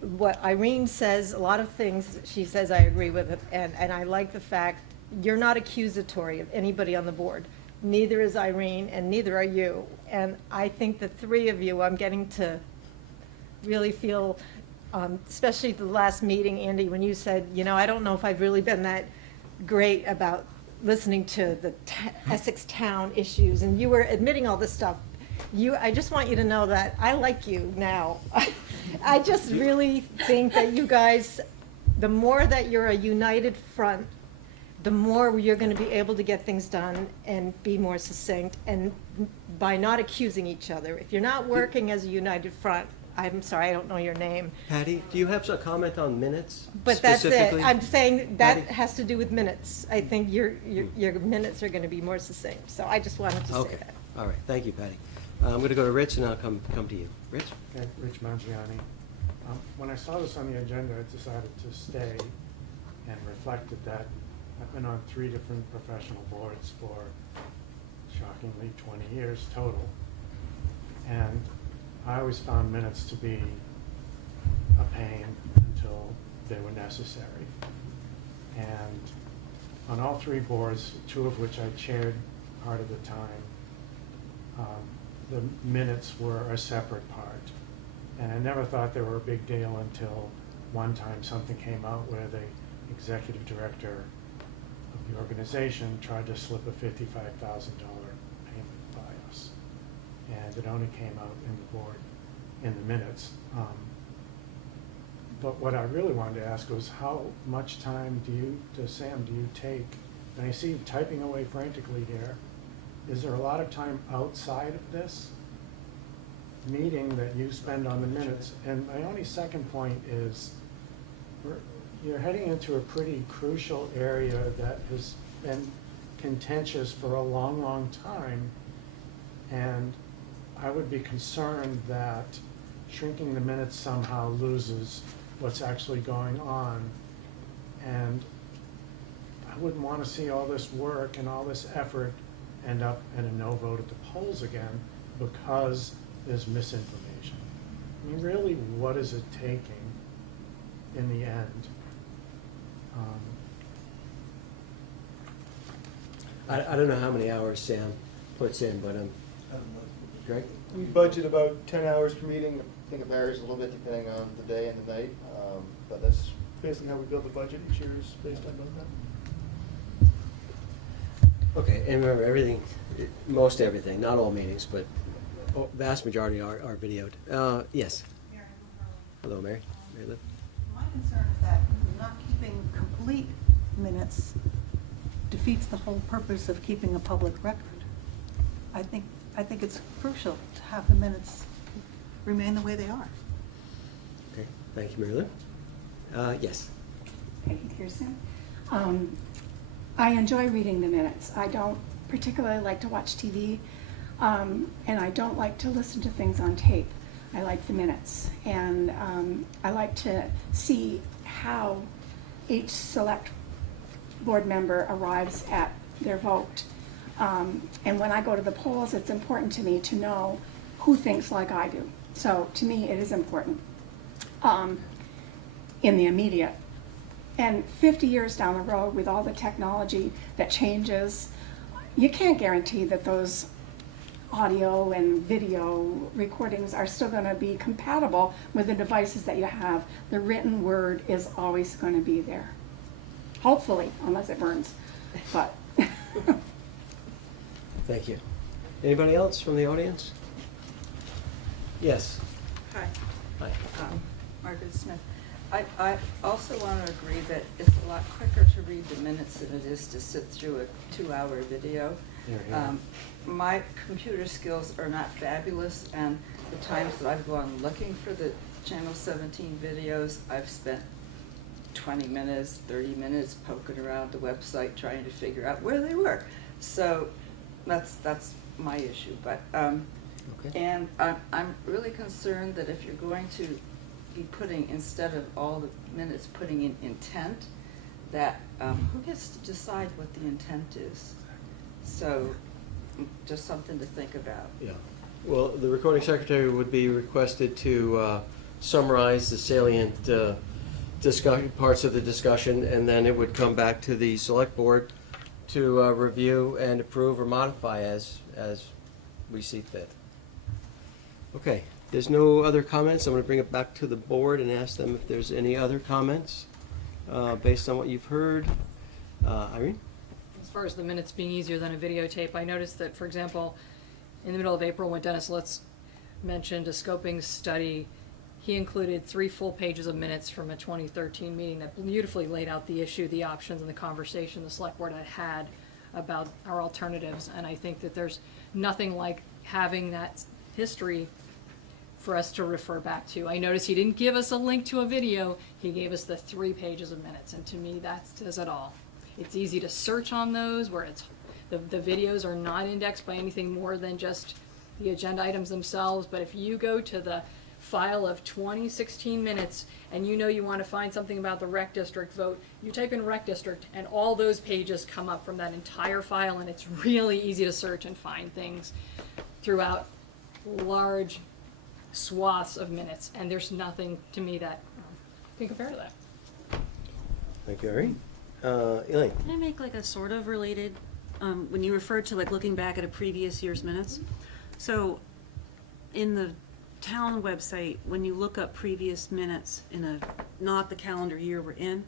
what Irene says, a lot of things she says I agree with, and I like the fact you're not accusatory of anybody on the board. Neither is Irene, and neither are you. And I think the three of you, I'm getting to really feel, especially the last meeting, Andy, when you said, I don't know if I've really been that great about listening to the Essex town issues, and you were admitting all this stuff. I just want you to know that I like you now. I just really think that you guys, the more that you're a united front, the more you're going to be able to get things done and be more succinct, and by not accusing each other. If you're not working as a united front, I'm sorry, I don't know your name, Patty, do you have a comment on minutes but that's it. specifically? I'm saying that Patty? has to do with minutes. I think your minutes are going to be more succinct, so I just wanted to say Okay, that. all right, thank you, Patty. I'm going to go to Rich, and I'll come to you. Rich? Okay, Rich Mangiani. When I saw this on the agenda, I decided to stay and reflected that I've been on 3 different professional boards for shockingly 20 years total. And I always found minutes to be a pain until they were necessary. And on all 3 boards, 2 of which I chaired part of the time, the minutes were a separate part. And I never thought they were a big deal until one time something came out where the executive director of the organization tried to slip a $55,000 payment by us. And it only came out in the board, in the minutes. But what I really wanted to ask was, how much time Sam, do you take? And I see you typing away frantically here. Is there a lot of time outside of this meeting that you spend on the minutes? And my only second point is, you're heading into a pretty crucial area that has been contentious for a long, long time. And I would be concerned that shrinking the minutes somehow loses what's actually going on. And I wouldn't want to see all this work and all this effort end up in a no vote at the polls again because there's misinformation. I mean, really, what is it taking in the end? I don't know how many hours Sam puts in, but Greg? We budget about 10 hours per meeting. I think it varies a little bit depending on the day and the night, but that's based on how we build the budget each year is based on that. Okay, and remember, everything, most everything, not all meetings, but vast majority are videoed. Yes. Hello, Mary. Mary Lou? My concern is that not keeping complete minutes defeats the whole purpose of keeping a public record. I think it's crucial to have the minutes remain the way they are. Okay, thank you, Mary Lou. Yes. Peggy Pearson. I enjoy reading the minutes. I don't particularly like to watch TV, and I don't like to listen to things on tape. I like the minutes, and I like to see how each select board member arrives at their vote. And when I go to the polls, it's important to me to know who thinks like I do. So to me, it is important in the immediate. And 50 years down the road, with all the technology that changes, you can't guarantee that those audio and video recordings are still going to be compatible with the devices that you have. The written word is always going to be there. Hopefully, unless it burns. But Thank you. Anybody else from the audience? Yes. Hi, Hi. Margaret Smith. I also want to agree that it's a lot quicker to read the minutes than it is to sit through a 2-hour video. My computer skills are not fabulous, and the times that I've gone looking for the Channel 17 videos, I've spent 20 minutes, 30 minutes poking around the website trying to figure out where they were. So that's my issue. But Okay. and I'm really concerned that if you're going to be putting, instead of all the minutes putting in intent, that who gets to decide what the intent is? So just something to think about. Yeah. Well, the recording secretary would be requested to summarize the salient parts of the discussion, and then it would come back to the select board to review and approve or modify as we see fit. Okay, there's no other comments. I'm going to bring it back to the board and ask them if there's any other comments based on what you've heard. Irene? As far as the minutes being easier than a videotape, I noticed that, for example, in the middle of April, when Dennis Lutz mentioned a scoping study, he included 3 full pages of minutes from a 2013 meeting that beautifully laid out the issue, the options, and the conversation the select board had about our alternatives. And I think that there's nothing like having that history for us to refer back to. I noticed he didn't give us a link to a video, he gave us the 3 pages of minutes, and to me that says it all. It's easy to search on those, where it's the videos are not indexed by anything more than just the agenda items themselves. But if you go to the file of 2016 minutes and you know you want to find something about the rec district vote, you type in rec district and all those pages come up from that entire file, and it's really easy to search and find things throughout large swaths of minutes, and there's nothing to me that can compare to that. Thank you, Irene. Elaine? Can I make like a sort of related, when you referred to like looking back at a previous year's minutes? So in the town website, when you look up previous minutes in not the calendar year we're in,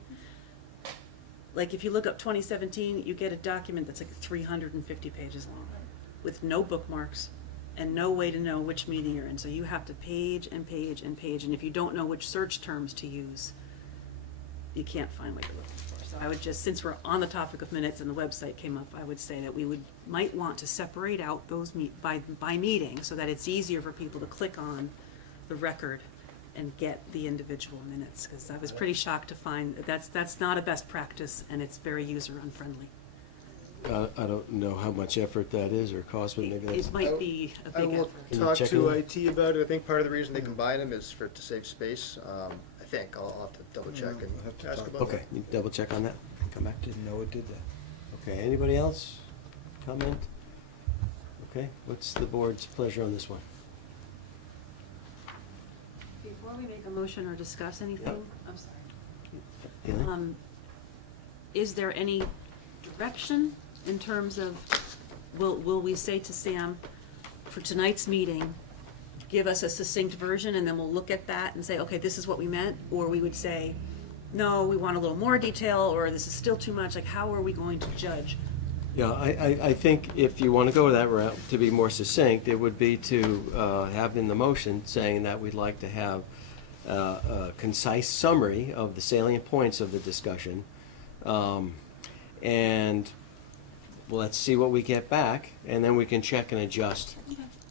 like if you look up 2017, you get a document that's like 350 pages long with no bookmarks and no way to know which meeting you're in. So you have to page and page and page, and if you don't know which search terms to use, you can't find what you're looking for. So I would just, since we're on the topic of minutes and the website came up, I would say that we might want to separate out those by meeting so that it's easier for people to click on the record and get the individual minutes, because I was pretty shocked to find that that's not a best practice, and it's very user unfriendly. I don't know how much effort that is or cost, but maybe that's... It might be a I big will effort. Can you talk check to it? IT about it. I think part of the reason they combine them is to save space. I think, I'll have to double check and I'll have to ask talk. about that. Okay, you double check on that and come back. Didn't know it did that. Okay, anybody else? Comment? Okay, what's the board's pleasure on this one? Before we make a motion or discuss anything, I'm sorry. Elaine? Is there any direction in terms of, will we say to Sam, for tonight's meeting, give us a succinct version, and then we'll look at that and say, okay, this is what we meant? Or we would say, no, we want a little more detail, or this is still too much? Like, how are we going to judge? Yeah, I think if you want to go that route, to be more succinct, it would be to have in the motion saying that we'd like to have a concise summary of the salient points of the discussion. And let's see what we get back, and then we can check and adjust.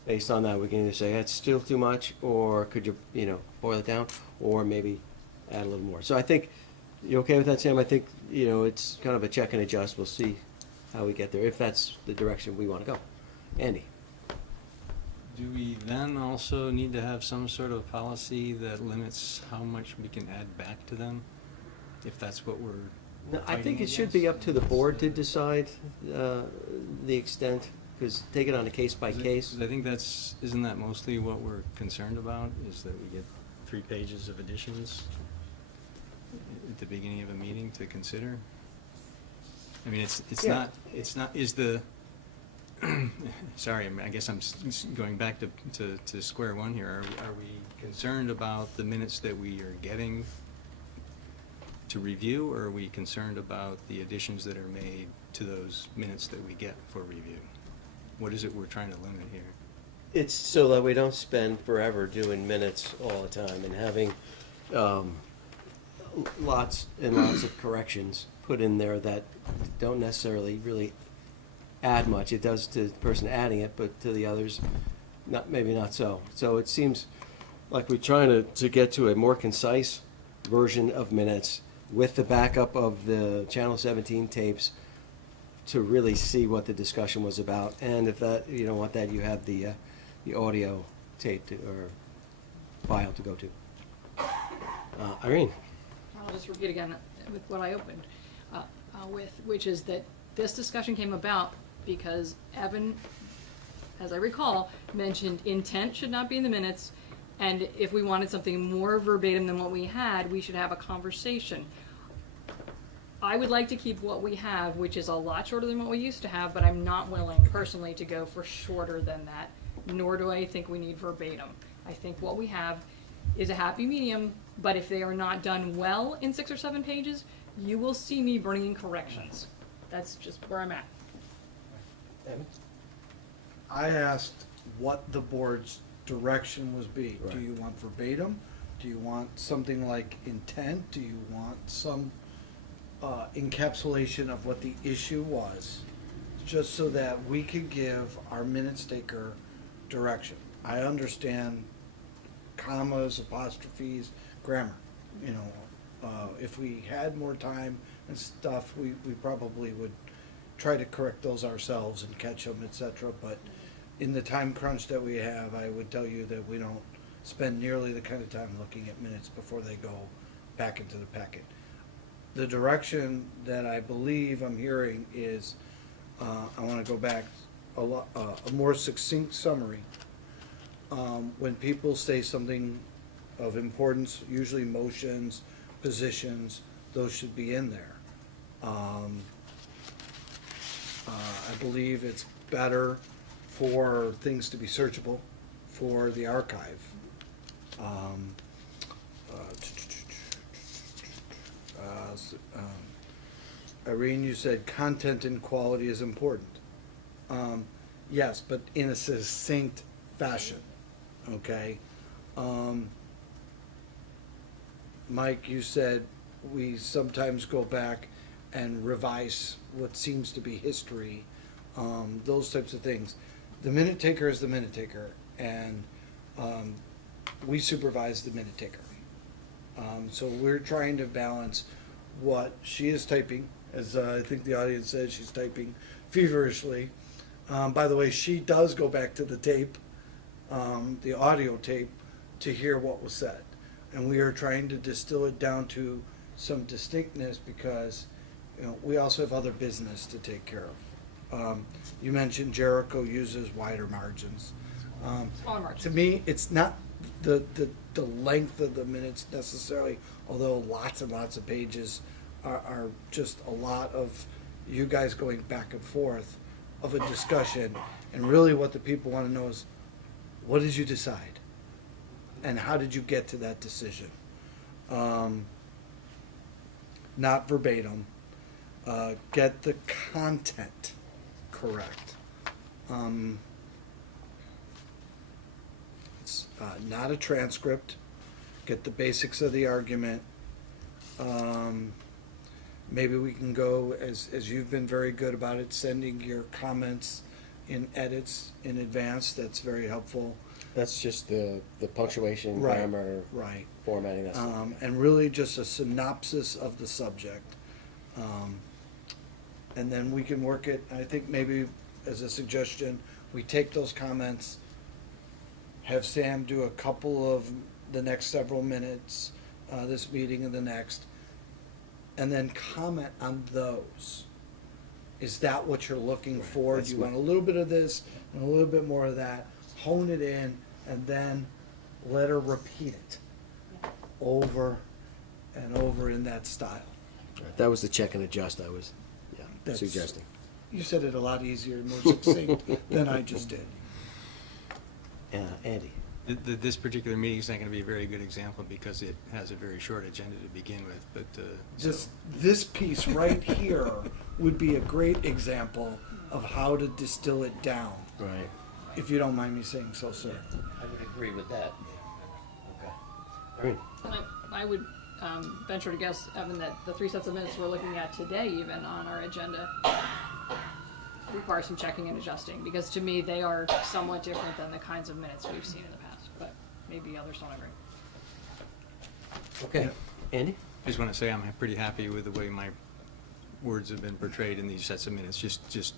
Based on that, we can either say, that's still too much, or could you, boil it down, or maybe add a little more. So I think, you okay with that, Sam? I think, it's kind of a check and adjust. We'll see how we get there, if that's the direction we want to go. Andy? Do we then also need to have some sort of policy that limits how much we can add back to them? If that's what we're No, I think fighting it should be against? up to the board to decide the extent, because take it on a case by case. 'Cause I think isn't that mostly what we're concerned about, is that we get 3 pages of additions at the beginning of a meeting to consider? I mean, it's Yeah. not, is the, sorry, I guess I'm going back to square one here. Are we concerned about the minutes that we are getting to review, or are we concerned about the additions that are made to those minutes that we get for review? What is it we're trying to limit here? It's so that we don't spend forever doing minutes all the time and having lots and lots of corrections put in there that don't necessarily really add much. It does to the person adding it, but to the others, maybe not so. So it seems like we're trying to get to a more concise version of minutes with the backup of the Channel 17 tapes to really see what the discussion was about. And if that, you don't want that, you have the audio tape or file to go to. Irene? I'll just repeat again with what I opened with, which is that this discussion came about because Evan, as I recall, mentioned intent should not be in the minutes, and if we wanted something more verbatim than what we had, we should have a conversation. I would like to keep what we have, which is a lot shorter than what we used to have, but I'm not willing personally to go for shorter than that, nor do I think we need verbatim. I think what we have is a happy medium, but if they are not done well in 6 or 7 pages, you will see me bringing corrections. That's just where I'm at. I asked what the board's direction was be. Do Right. you want verbatim? Do you want something like intent? Do you want some encapsulation of what the issue was? Just so that we could give our minutes taker direction. I understand commas, apostrophes, grammar, if we had more time and stuff, we probably would try to correct those ourselves and catch them, etc. But in the time crunch that we have, I would tell you that we don't spend nearly the kind of time looking at minutes before they go back into the packet. The direction that I believe I'm hearing is, I want to go back a more succinct summary. When people say something of importance, usually motions, positions, those should be in there. I believe it's better for things to be searchable for the archive. Irene, you said content and quality is important. Yes, but in a succinct fashion, okay? Mike, you said we sometimes go back and revise what seems to be history, those types of things. The minute taker is the minute taker, and we supervise the minute taker. So we're trying to balance what she is typing, as I think the audience says she's typing feverishly. By the way, she does go back to the tape, the audio tape, to hear what was said. And we are trying to distill it down to some distinctness because, we also have other business to take care of. You mentioned Jericho uses wider margins. Smaller margins. To me, it's not the length of the minutes necessarily, although lots and lots of pages are just a lot of you guys going back and forth of a discussion. And really what the people want to know is, what did you decide? And how did you get to that decision? not verbatim. Get the content correct. It's not a transcript. Get the basics of the argument. Maybe we can go, as you've been very good about it, sending your comments in edits in advance. That's very helpful. That's just the punctuation, Right, grammar, right. formatting, that stuff. And really just a synopsis of the subject. And then we can work it, I think maybe as a suggestion, we take those comments, have Sam do a couple of the next several minutes, this meeting and the next, and then comment on those. Is that what you're looking for? Do you want a little bit of this and a little bit more of that? Hone it in and then let her repeat it over and over in that style. That was the check and adjust I was That's- suggesting. You said it a lot easier and more succinct than I just did. Andy? This particular meeting is not going to be a very good example because it has a very short agenda to begin with, but. Just this piece right here would be a great example of how to distill it down, Right. if you don't mind me saying so, sir. I would agree with that. Okay. Irene? I would venture to guess, Evan, that the 3 sets of minutes we're looking at today, even on our agenda, require some checking and adjusting, because to me, they are somewhat different than the kinds of minutes we've seen in the past, but maybe others don't agree. Okay. Andy? I just want to say I'm pretty happy with the way my words have been portrayed in these sets of minutes, just to say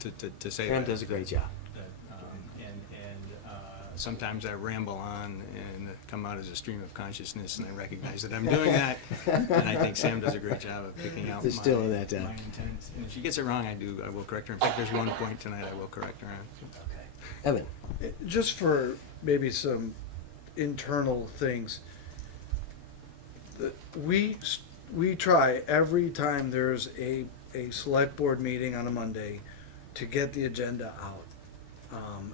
that. Sam does a great job. Sometimes I ramble on and come out as a stream of consciousness, and I recognize that I'm doing that. And I think Sam does a great job of picking out Distilling that down. my intent. And if she gets it wrong, I will correct her. In fact, there's one point tonight I will correct her on. Evan? Just for maybe some internal things, we try every time there's a select board meeting on a Monday to get the agenda out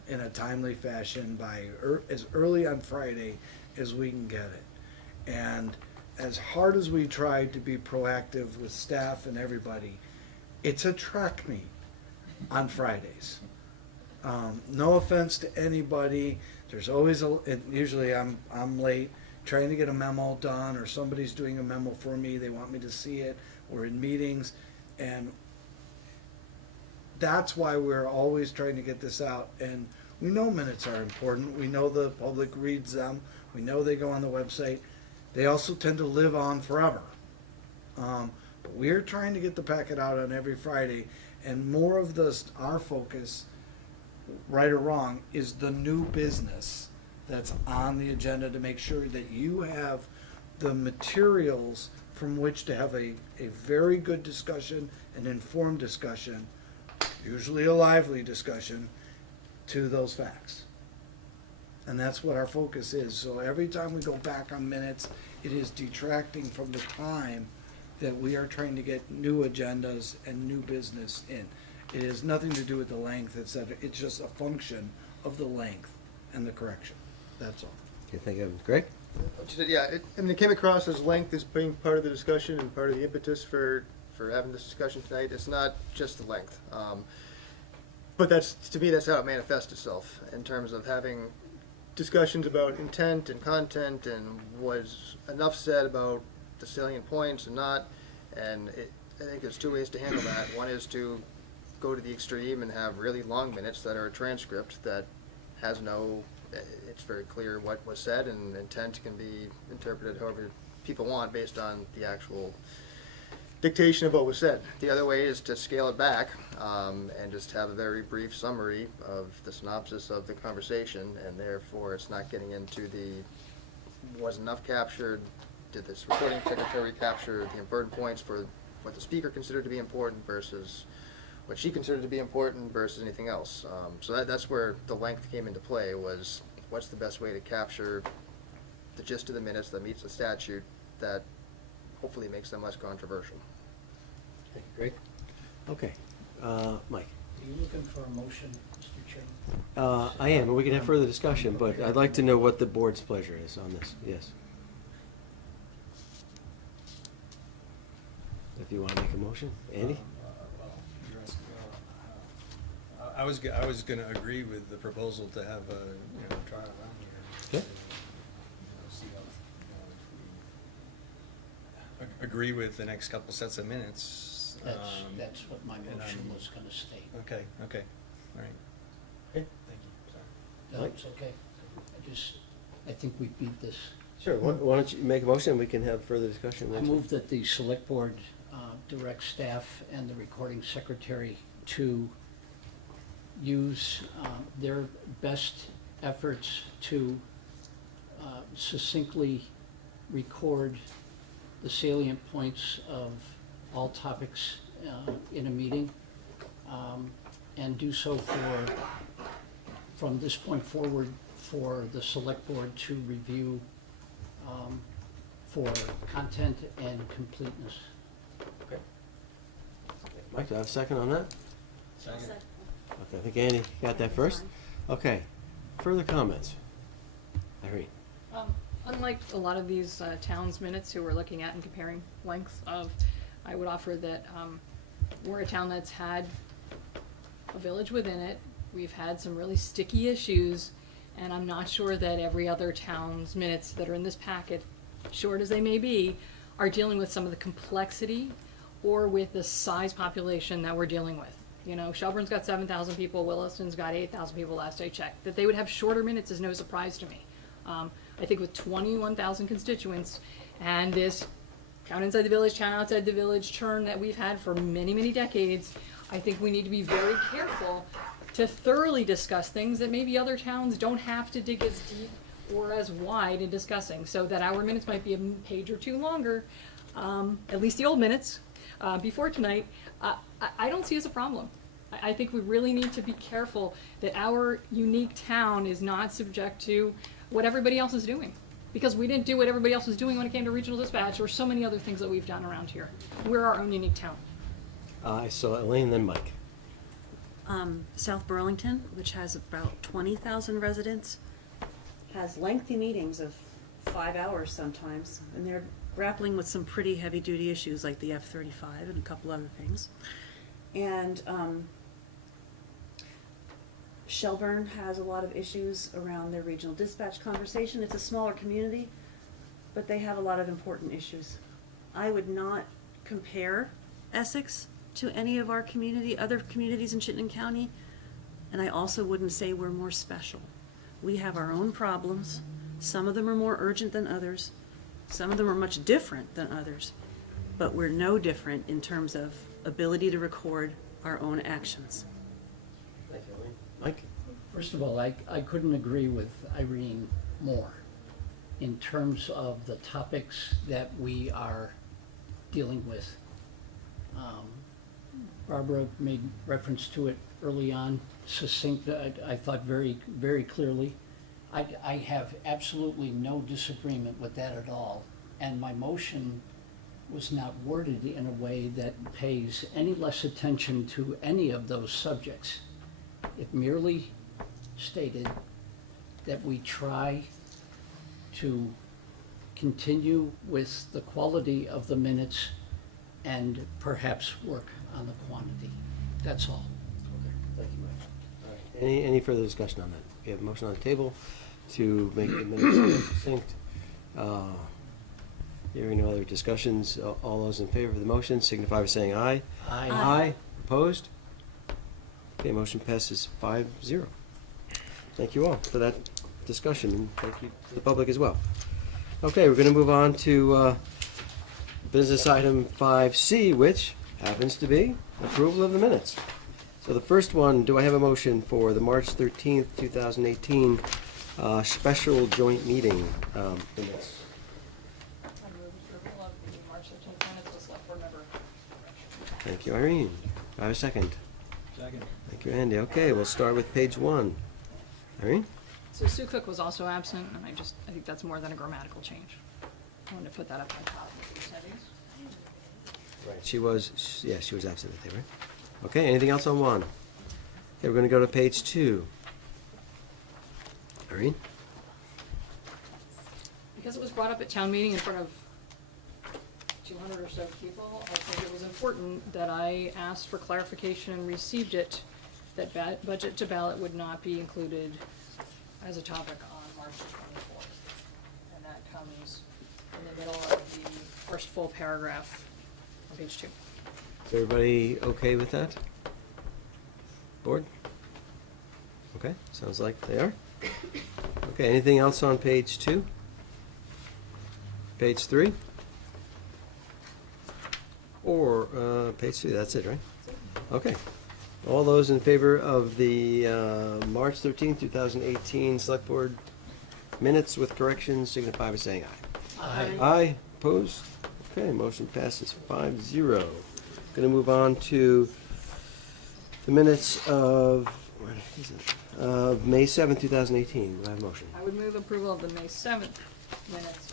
in a timely fashion by as early on Friday as we can get it. And as hard as we try to be proactive with staff and everybody, it's a track meet on Fridays. No offense to anybody, there's always usually I'm late trying to get a memo done, or somebody's doing a memo for me, they want me to see it, we're in meetings, and that's why we're always trying to get this out. And we know minutes are important, we know the public reads them, we know they go on the website, they also tend to live on forever. But we're trying to get the packet out on every Friday, and more of our focus, right or wrong, is the new business that's on the agenda, to make sure that you have the materials from which to have a very good discussion, an informed discussion, usually a lively discussion, to those facts. And that's what our focus is. So every time we go back on minutes, it is detracting from the time that we are trying to get new agendas and new business in. It has nothing to do with the length, it's just a function of the length and the correction. That's all. Okay, thank you, Evan. Greg? Yeah, it came across as length as being part of the discussion and part of the impetus for having this discussion tonight. It's not just the length. But to me, that's how it manifests itself in terms of having discussions about intent and content, and was enough said about the salient points and not. And I think there's 2 ways to handle that. One is to go to the extreme and have really long minutes that are a transcript that has it's very clear what was said, and intent can be interpreted however people want based on the actual dictation of what was said. The other way is to scale it back and just have a very brief summary of the synopsis of the conversation, and therefore it's not getting into was enough captured, did this recording secretary capture the important points for what the speaker considered to be important versus what she considered to be important versus anything else. So that's where the length came into play, was what's the best way to capture the gist of the minutes that meets the statute that hopefully makes them less controversial. Okay, Greg? Okay. Mike? Are you looking for a motion, Mr. Chairman? I am, and we can have further discussion, but I'd like to know what the board's pleasure is on this. Yes. if you want to make a motion. Andy? You're asking, I was gonna agree with the proposal to have a, trial run here. Okay. See how, if we agree with the next couple sets of minutes. That's what my and motion I'm- was gonna state. Okay, all right. Okay. Thank you, sorry. No, it's okay. I think we beat this. Sure, why don't you make a motion, and we can have further discussion I next week. move that the select board direct staff and the recording secretary to use their best efforts to succinctly record the salient points of all topics in a meeting, and do so from this point forward, for the select board to review for content and completeness. Mike, do I have a second on that? Second. Okay, I think Andy got that first. Okay, further comments? Irene? Unlike a lot of these towns minutes who we're looking at and comparing lengths of, I would offer that we're a town that's had a village within it. We've had some really sticky issues, and I'm not sure that every other town's minutes that are in this packet, short as they may be, are dealing with some of the complexity or with the size population that we're dealing with. You know, Shelburne's got 7,000 people, Williston's got 8,000 people last I checked. That they would have shorter minutes is no surprise to me. I think with 21,000 constituents and this town inside the village, town outside the village churn that we've had for many, many decades, I think we need to be very careful to thoroughly discuss things that maybe other towns don't have to dig as deep or as wide in discussing, so that our minutes might be a page or two longer, at least the old minutes, before tonight. I don't see as a problem. I think we really need to be careful that our unique town is not subject to what everybody else is doing. Because we didn't do what everybody else was doing when it came to regional dispatch or so many other things that we've done around here. We're our own unique town. I saw Elaine, then Mike. South Burlington, which has about 20,000 residents, has lengthy meetings of 5 hours sometimes, and they're grappling with some pretty heavy-duty issues like the F-35 and a couple other things. And Shelburne has a lot of issues around their regional dispatch conversation. It's a smaller community, but they have a lot of important issues. I would not compare Essex to any of our other communities in Chittenden County, and I also wouldn't say we're more special. We have our own problems. Some of them are more urgent than others. Some of them are much different than others, but we're no different in terms of ability to record our own actions. Thank you, Elaine. Mike? First of all, I couldn't agree with Irene more in terms of the topics that we are dealing with. Barbara made reference to it early on, succinct, I thought very, very clearly. I have absolutely no disagreement with that at all, and my motion was not worded in a way that pays any less attention to any of those subjects. It merely stated that we try to continue with the quality of the minutes and perhaps work on the quantity. That's all. Okay, thank you, Mike. All right. Any further discussion on that? We have a motion on the table to make the minutes more succinct. Hearing no other discussions, all those in favor of the motion signify by saying aye. Aye. Aye. Opposed? Okay, motion passes 5-0. Thank you all for that discussion, and thank you to the public as well. Okay, we're going to move on to business item 5C, which happens to be approval of the minutes. So the first one, do I have a motion for the March 13th, 2018 special joint meeting minutes? I move approval of the March 13th minutes as select board member. Thank you, Irene. Do I have a second? Second. Thank you, Andy. Okay, we'll start with page 1. Irene? So Sue Cook was also absent, and I think that's more than a grammatical change. I wanted to put that up on top of these headings. Right. She was absent that day, right? Okay, anything else on 1? Okay, we're going to go to page 2. Irene? Because it was brought up at town meeting in front of 200 or so people, I think it was important that I asked for clarification and received it, that budget to ballot would not be included as a topic on March 24th. And that comes in the middle of the first full paragraph on page 2. Is everybody okay with that? Board? Okay, sounds like they are. Okay, anything else on page 2? Page 3? Or, page 3, that's it, right? Okay. All those in favor of the March 13th, 2018 Select Board minutes with corrections signify by saying aye. Aye. Aye, opposed? Okay, motion passes 5-0. Gonna move on to the minutes of, what is it? Of May 7th, 2018. Do I have a motion? I would move approval of the May 7th minutes,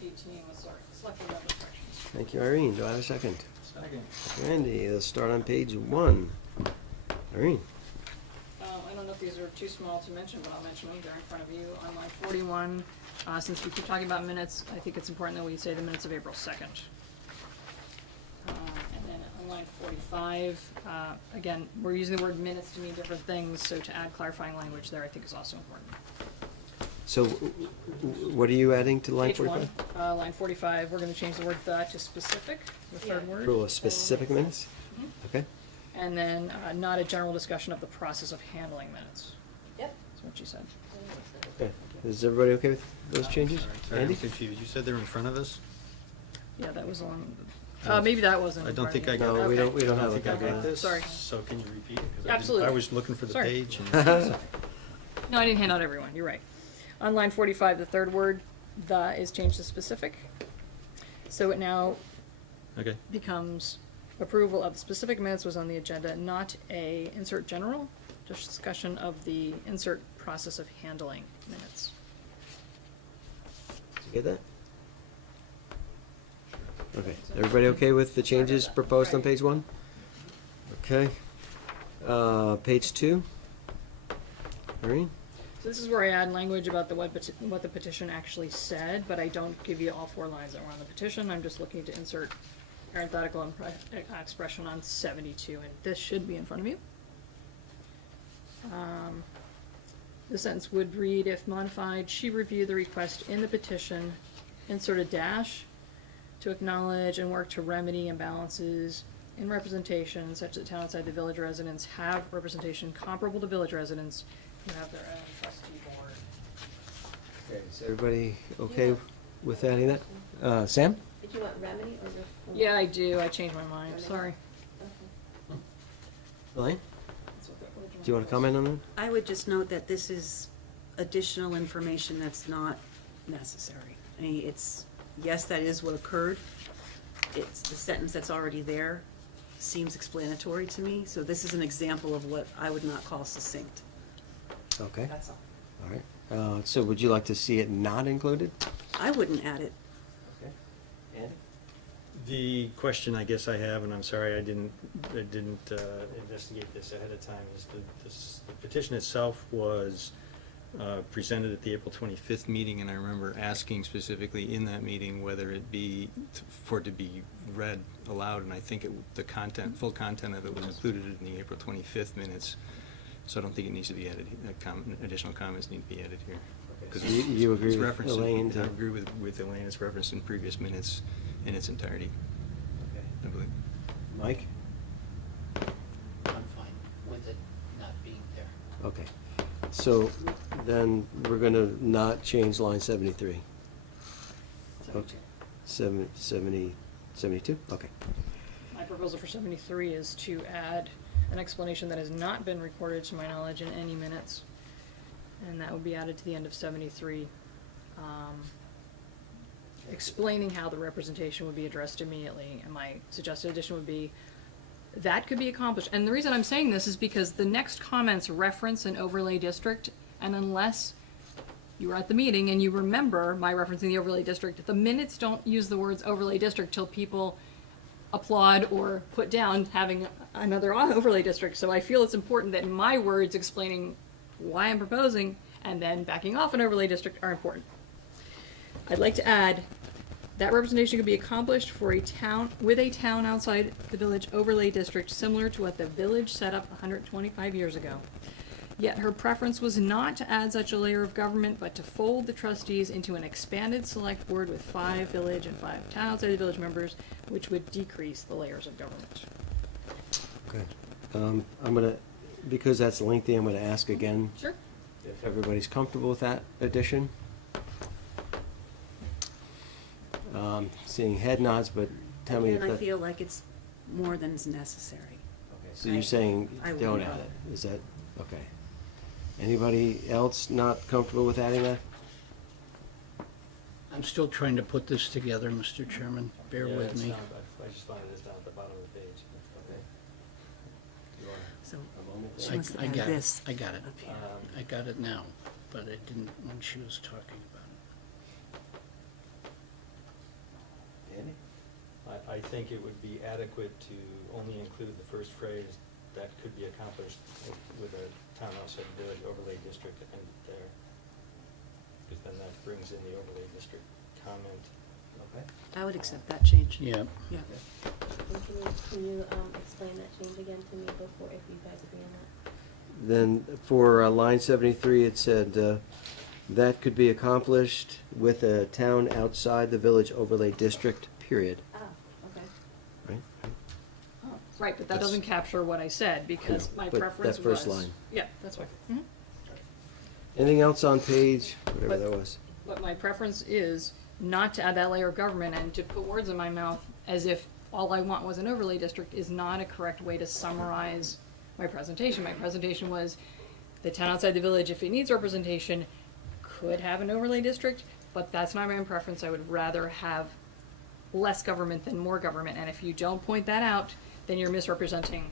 2018, with selected member corrections. Thank you, Irene. Do I have a second? Second. Randy, let's start on page 1. Irene? I don't know if these are too small to mention, but I'll mention them. They're in front of you on line 41. Since we keep talking about minutes, I think it's important that we say the minutes of April 2nd. And then on line 45, again, we're using the word minutes to mean different things, so to add clarifying language there I think is also important. So, what are you adding to line Page 45? 1, line 45, we're gonna change the word "the" to specific, the third word. Approval of specific minutes? Okay. And then, not a general discussion of the process of handling minutes. Yep. That's what she said. Okay. Is everybody okay with those changes? Sorry, I'm Andy? confused. You said they're in front of us? Yeah, that was on, maybe that wasn't. I in don't front of think I you. got No, that. we don't, we don't I have a think I copy got of that. this. Sorry. So can you repeat it? 'Cause Absolutely. I was looking for the Sorry. page and. No, I didn't hand out everyone, you're right. On line 45, the third word, "the," is changed to specific. So it now Okay. becomes approval of the specific minutes was on the agenda, not a insert general discussion of the insert process of handling minutes. Did you get that? Okay. Everybody okay with the changes proposed on page 1? Okay. Page 2? Irene? So this is where I add language about what the petition actually said, but I don't give you all 4 lines that were on the petition. I'm just looking to insert parenthetical expression on 72, and this should be in front of you. The sentence would read, if modified, she reviewed the request in the petition, insert a dash, to acknowledge and work to remedy imbalances in representation such that town outside the village residents have representation comparable to village residents who have their own trustee board. Okay, is everybody okay with adding that? Sam? Did you want remedy or reform? Yeah, I do, I changed my mind, sorry. Elaine? That's what the original Do you want to was. comment on that? I would just note that this is additional information that's not necessary. I mean, it's, yes, that is what occurred. It's the sentence that's already there seems explanatory to me, so this is an example of what I would not call succinct. Okay, That's all. all right. So would you like to see it not included? I wouldn't add it. Okay. Andy? The question I guess I have, and I'm sorry I didn't investigate this ahead of time, is the petition itself was presented at the April 25th meeting, and I remember asking specifically in that meeting whether it be, for it to be read aloud, and I think the content, full content of it was included in the April 25th minutes, so I don't think it needs to be added, additional comments need to be added here. Because You agree it's with referenced in- Elaine? I agree with Elaine, it's referenced in previous minutes in its entirety, I believe. Mike? I'm fine with it not being there. Okay. So then we're going to not change line 73. Okay. 72? Okay. My proposal for 73 is to add an explanation that has not been recorded to my knowledge in any minutes, and that would be added to the end of 73, explaining how the representation would be addressed immediately, and my suggested addition would be, that could be accomplished. And the reason I'm saying this is because the next comments reference an overlay district, and unless you were at the meeting and you remember my referencing the overlay district, the minutes don't use the words overlay district till people applaud or put down having another overlay district. So I feel it's important that my words explaining why I'm proposing and then backing off an overlay district are important. I'd like to add That representation could be accomplished for a town, with a town outside the village overlay district, similar to what the village set up 125 years ago. Yet her preference was not to add such a layer of government, but to fold the trustees into an expanded select board with 5 village and 5 town outside the village members, which would decrease the layers of government. Good. I'm gonna, because that's lengthy, I'm gonna ask again Sure. if everybody's comfortable with that addition. Seeing head nods, but tell me if And I that. feel like it's more than is necessary. Okay, so you're saying I don't will add not. it, is that, okay. Anybody else not comfortable with adding that? I'm still trying to put this together, Mr. Chairman. Bear Yeah, with it's me. down, I just find it is down at the bottom of the page. Okay. You are So a moment she there. wants to I add got it. this I got it. up here. I got it now, but I didn't when she was talking about it. Andy? I think it would be adequate to only include the first phrase that could be accomplished with a town outside the village overlay district and there. Because then that brings in the overlay district comment. Okay. I would accept that change. Yeah. Yeah. Can you explain that change again to me before, if you guys agree on that? Then for line 73, it said, that could be accomplished with a town outside the village overlay district, period. Oh, okay. Right? Right, but that That's- doesn't capture what I said, because my but preference that was. first line. Yeah, that's fine. Mhm. Anything else on page, whatever But- that was? But my preference is not to add that layer of government and to put words in my mouth as if all I want was an overlay district is not a correct way to summarize my presentation. My presentation was the town outside the village, if it needs representation, could have an overlay district, but that's not my own preference. I would rather have less government than more government, and if you don't point that out, then you're misrepresenting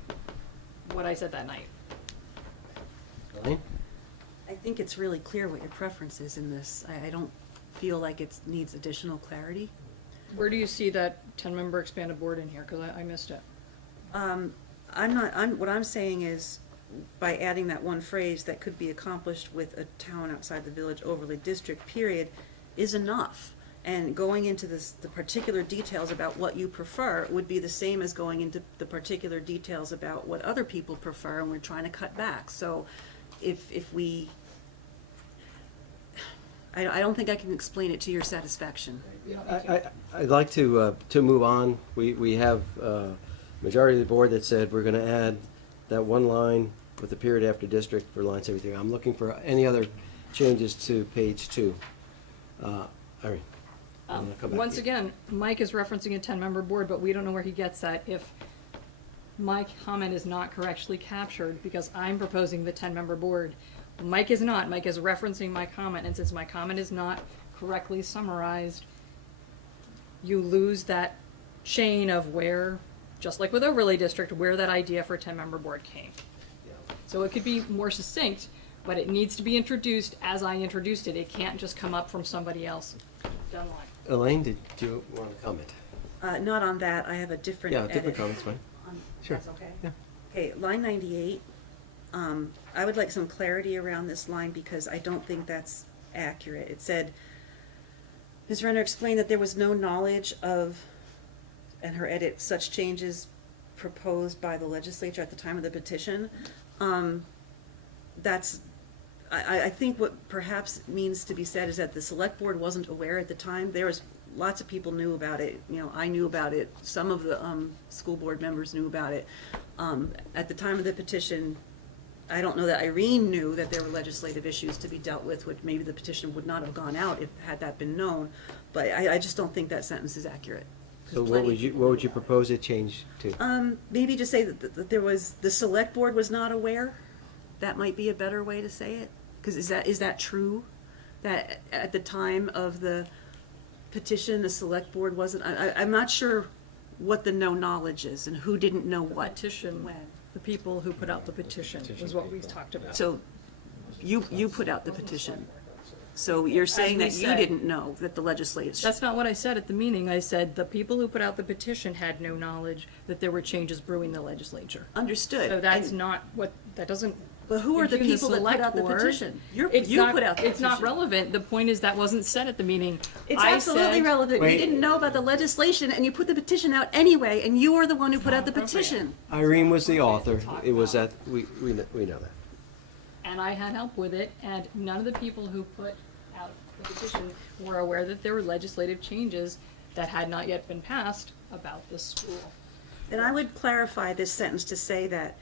what I said that night. Elaine? I think it's really clear what your preference is in this. I don't feel like it needs additional clarity. Where do you see that 10-member expanded board in here? Because I missed it. What I'm saying is, by adding that one phrase that could be accomplished with a town outside the village overlay district, period, is enough. And going into the particular details about what you prefer would be the same as going into the particular details about what other people prefer, and we're trying to cut back. So if we, I don't think I can explain it to your satisfaction. I'd like to move on. We have majority of the board that said we're gonna add that one line with the period after district for line 73. I'm looking for any other changes to page 2. Irene? I'm gonna come back Once to you. again, Mike is referencing a 10-member board, but we don't know where he gets that if my comment is not correctly captured, because I'm proposing the 10-member board. Mike is not. Mike is referencing my comment, and since my comment is not correctly summarized, you lose that chain of where, just like with overlay district, where that idea for a 10-member board came. So it could be more succinct, but it needs to be introduced as I introduced it. It can't just come up from somebody else down the line. Elaine, did you want to comment? Not on that, I have a different Yeah, edit. different comments, fine. Sure. That's okay? Yeah. Okay, line 98, I would like some clarity around this line because I don't think that's accurate. It said, Ms. Renner explained that there was no knowledge of, and her edit, such changes proposed by the legislature at the time of the petition. I think what perhaps means to be said is that the select board wasn't aware at the time. There was, lots of people knew about it, I knew about it, some of the, school board members knew about it. At the time of the petition, I don't know that Irene knew that there were legislative issues to be dealt with, which maybe the petition would not have gone out if, had that been known, but I just don't think that sentence is accurate. So what would you propose it change to? Maybe just say that there was, the select board was not aware. That might be a better way to say it, because is that true? That at the time of the petition, the select board wasn't, I'm not sure what the no knowledge is and who didn't know what. Petition, when. the people who put out the petition is what we've talked about. So you put out the petition. So you're saying we that you said. didn't know that the legislature. That's not what I said at the meeting. I said the people who put out the petition had no knowledge that there were changes brewing the legislature. Understood. So that's And- not what, that doesn't But who are the If you're in people that put select out the board, petition? You not- put out the petition. It's not relevant. The point is that wasn't said at the meeting. It's I absolutely said- relevant. Wait. You didn't know about the legislation and you put the petition out anyway, and you are the one who put out the petition. Irene was the author. It was that, we know that. And I had help with it, and none of the people who put out the petition were aware that there were legislative changes that had not yet been passed about the school. And I would clarify this sentence to say that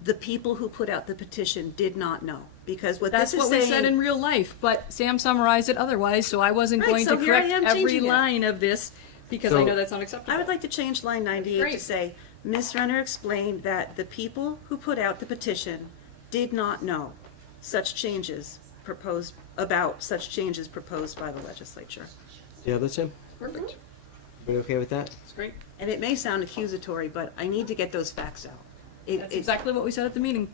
the people who put out the petition did not know. Because what That's this is what we said in saying, real life, but Sam summarized it otherwise, so I wasn't Right, going so to here I correct am every changing it. line of this, because I So- know that's not acceptable. I would like to change line 98 to Great. say, Ms. Renner explained that the people who put out the petition did not know such changes proposed, about such changes proposed by the legislature. Yeah, that's him. Perfect. We okay with that? That's great. And it may sound accusatory, but I need to get those facts out. That's exactly what we said at the meeting.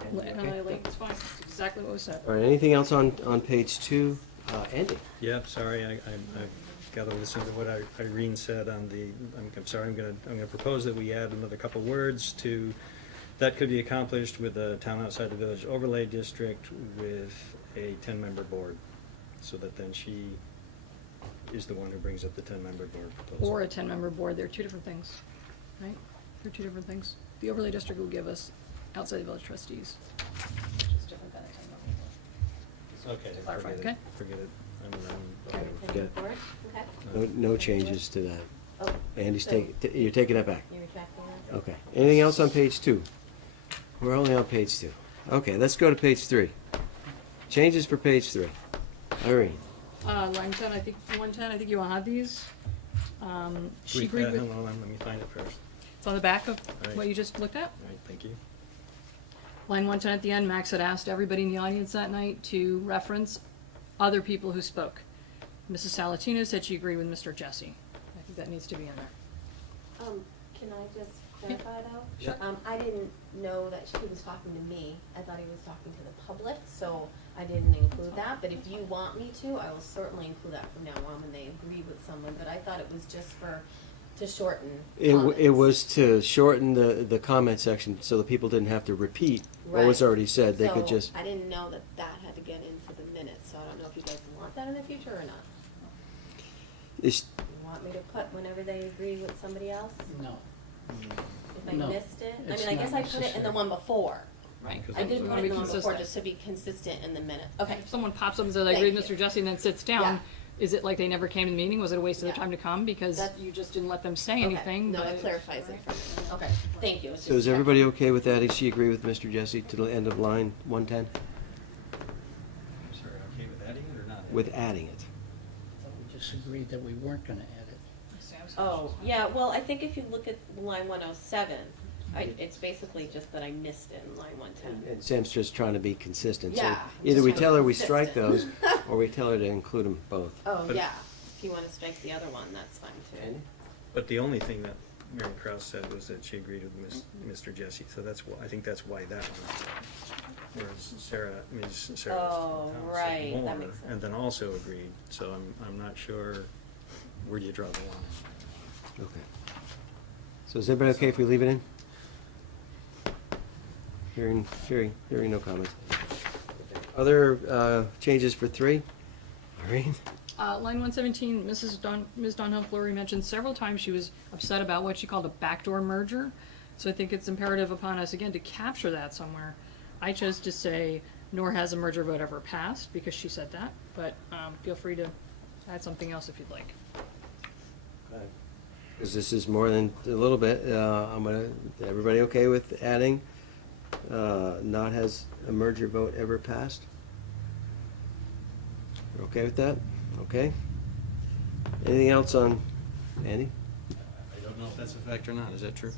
It's fine. It's exactly what we said. All right, anything else on page 2? Andy? Yep, sorry, I've got to listen to what Irene said on the, I'm sorry, I'm gonna propose that we add another couple words to, that could be accomplished with a town outside the village overlay district with a 10-member board, so that then she is the one who brings up the 10-member board proposal. Or a 10-member board, they're two different things, right? They're two different things. The overlay district will give us outside the village trustees, which is different than a 10-member board. Okay, Clarify, forget okay? it, forget it. Okay. Forget it. Board? Okay. No changes to that. Oh, Andy's so you're taking that back. You're retracting that? Okay. Anything else on page 2? We're only on page 2. Okay, let's go to page 3. Changes for page 3. Irene? Line 10, I think, 110, I think you all have these. She agreed with, Hold on, let me find it first. it's on the back of Right. what you just looked at. All right, thank you. Line 110 at the end, Max had asked everybody in the audience that night to reference other people who spoke. Mrs. Salatino said she agreed with Mr. Jesse. I think that needs to be in there. Can I just clarify though? Sure. I didn't know that he was talking to me. I thought he was talking to the public, so I didn't include that. But if you want me to, I will certainly include that from now on when they agree with someone. But I thought it was just to shorten It comments. was to shorten the comment section so that people didn't have to repeat what was Right. already said. They could So just, I didn't know that that had to get into the minutes, so I don't know if you guys want that in the future or not. it's, You want me to put whenever they agree with somebody else? No. If I No, missed it? I it's mean, I guess not I put it in the necessary. one before. Right. I did We put wanna it be in the one before consistent. just to be consistent in the minute. Okay. If someone pops up and says, I agree with Thank Mr. you. Jesse, and then sits down, Yeah. is it like they never came to the meeting? Was it a waste of their Yeah. time to come because That's- you just didn't let them say Okay. anything? No, but- it clarifies it for me. Okay, thank you. It's so just is everybody okay with that? Does she agree with Mr. Jesse to the end of line 110? I'm sorry, okay with adding it or not? With adding it? We just agreed that we weren't gonna add it. Oh, yeah, well, I think if you look at line 107, it's basically just that I missed it in line 110. And Sam's just trying to be consistent. So Yeah, either just we trying to tell her be we strike those, consistent. or we tell her to include them both. Oh, But- yeah, if you want to strike the other one, that's fine too. But the only thing that Mary Kraus said was that she agreed with Mr. Jesse, so that's why, I think that's why that one. Whereas Ms. Sarah Oh, Thomas right, said that more, makes sense. and then also agreed, so I'm not sure where do you draw the line. Okay. So is everybody okay if we leave it in? Hearing no comments. Other changes for 3? Irene? Line 117, Ms. Donham Fleury mentioned several times she was upset about what she called a backdoor merger. So I think it's imperative upon us, again, to capture that somewhere. I chose to say, nor has a merger vote ever passed, because she said that, but feel free to add something else if you'd like. Because this is more than a little bit, everybody okay with adding, not has a merger vote ever passed? You're okay with that? Okay. Anything else on, Andy? I don't know if that's a fact or not, is that true?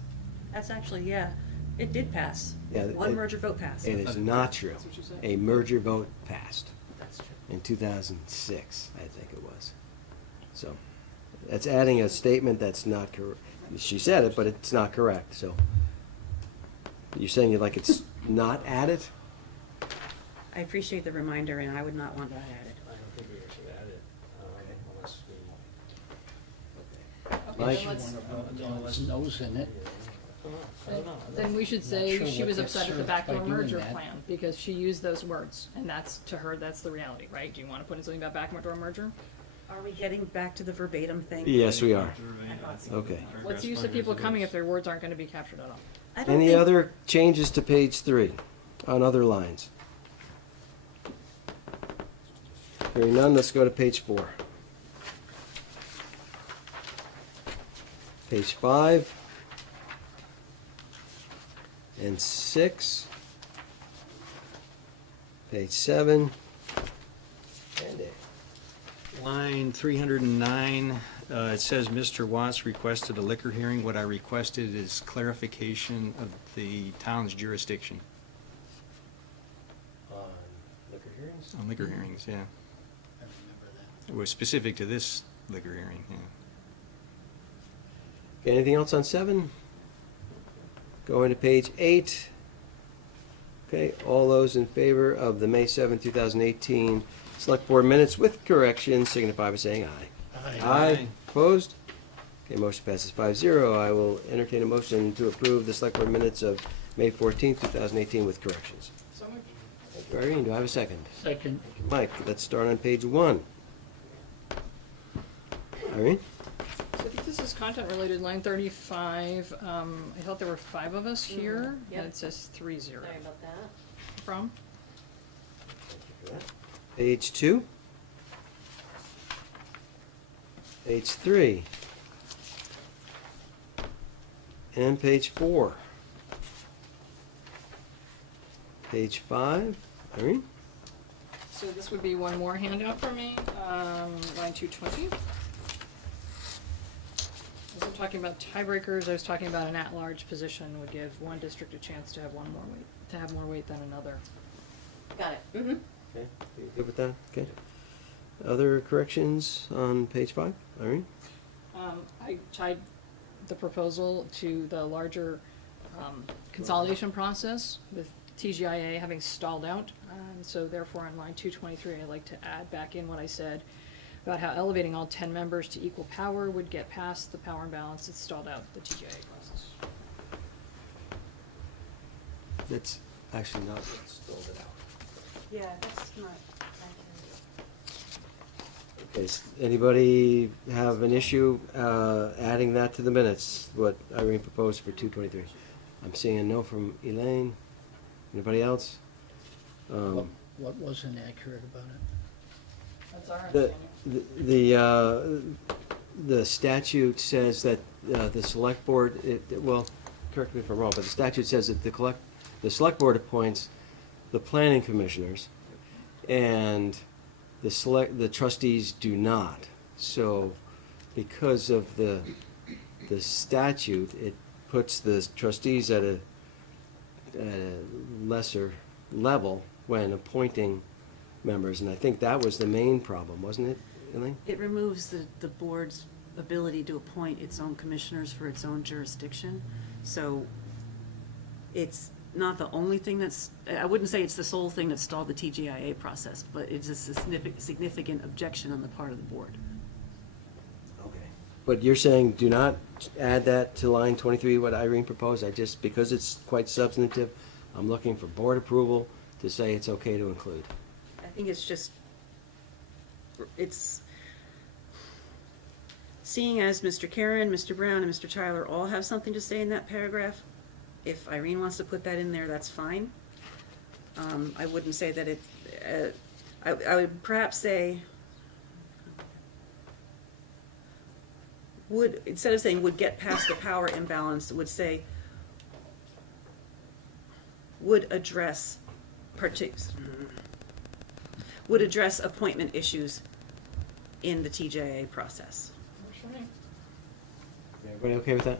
That's actually, yeah, it did pass. Yeah, One it- merger vote passed. It is not true. That's what you said. A merger vote passed That's true. in 2006, I think it was. So, that's adding a statement that's not correct. She said it, but it's not correct, so. You're saying you'd like it's not added? I appreciate the reminder, and I would not want that added. I don't think we should add it, unless we. Mike? then let's- Nose in it. Then we should Not say sure she what was gets upset at the served backdoor by doing merger that. plan, because she used those words, and that's, to her, that's the reality, right? Do you wanna put in something about backdoor merger? Are we getting back to the verbatim thing? Yes, we are. I thought so. Okay. What's the use of people coming if their words aren't gonna be captured at all? I don't Any think- other changes to page 3 on other lines? Hearing none, let's go to page 4. Page 5 and 6. Page 7 and 8. Line 309, it says Mr. Watts requested a liquor hearing. What I requested is clarification of the town's jurisdiction On liquor hearings? on liquor hearings, yeah. I remember that. It was specific to this liquor hearing, yeah. Okay, anything else on 7? Going to page 8. Okay, all those in favor of the May 7, 2018 Select Board minutes with corrections signify by saying aye. Aye. Opposed? Okay, motion passes 5-0. I will entertain a motion to approve the Select Board minutes of May 14, 2018 with corrections. So moved. Thank you, Irene. Do I have a second? Second. Mike, let's start on page 1. Irene? So I think this is content related, line 35. I thought there were 5 of us here, yep. and it says 3-0. Sorry about that. From? Page 2. Page 3. And page 4. Page 5. Irene? So this would be one more handout for me, line 220. I wasn't talking about tiebreakers, I was talking about an at-large position would give one district a chance to have one more weight, to have more weight than another. Got it. Mm-hmm. Okay, you good with that? Okay. Other corrections on page 5? Irene? I tied the proposal to the larger consolidation process with TGIA having stalled out. So therefore, on line 223, I'd like to add back in what I said about how elevating all 10 members to equal power would get past the power imbalance that stalled out the TGIA process. That's actually not what stalled it out. Yeah, that's not accurate. Okay, anybody have an issue adding that to the minutes, what Irene proposed for 223? I'm seeing a no from Elaine. Anybody else? What was inaccurate about it? That's our The, understanding. the statute says that the select board, well, correct me if I'm wrong, but the statute says that the select board appoints the planning commissioners, and the trustees do not. So, because of the statute, it puts the trustees at a lesser level when appointing members, and I think that was the main problem, wasn't it, Elaine? It removes the board's ability to appoint its own commissioners for its own jurisdiction. So it's not the only thing I wouldn't say it's the sole thing that stalled the TGIA process, but it's a significant objection on the part of the board. Okay. But you're saying do not add that to line 23, what Irene proposed? Because it's quite substantive, I'm looking for board approval to say it's okay to include. I think it's seeing as Mr. Karen, Mr. Brown, and Mr. Tyler all have something to say in that paragraph, if Irene wants to put that in there, that's fine. I wouldn't say that I would perhaps say, instead of saying would get past the power imbalance, would say, would address appointment issues in the TJA process. Works for me. Everybody okay with that?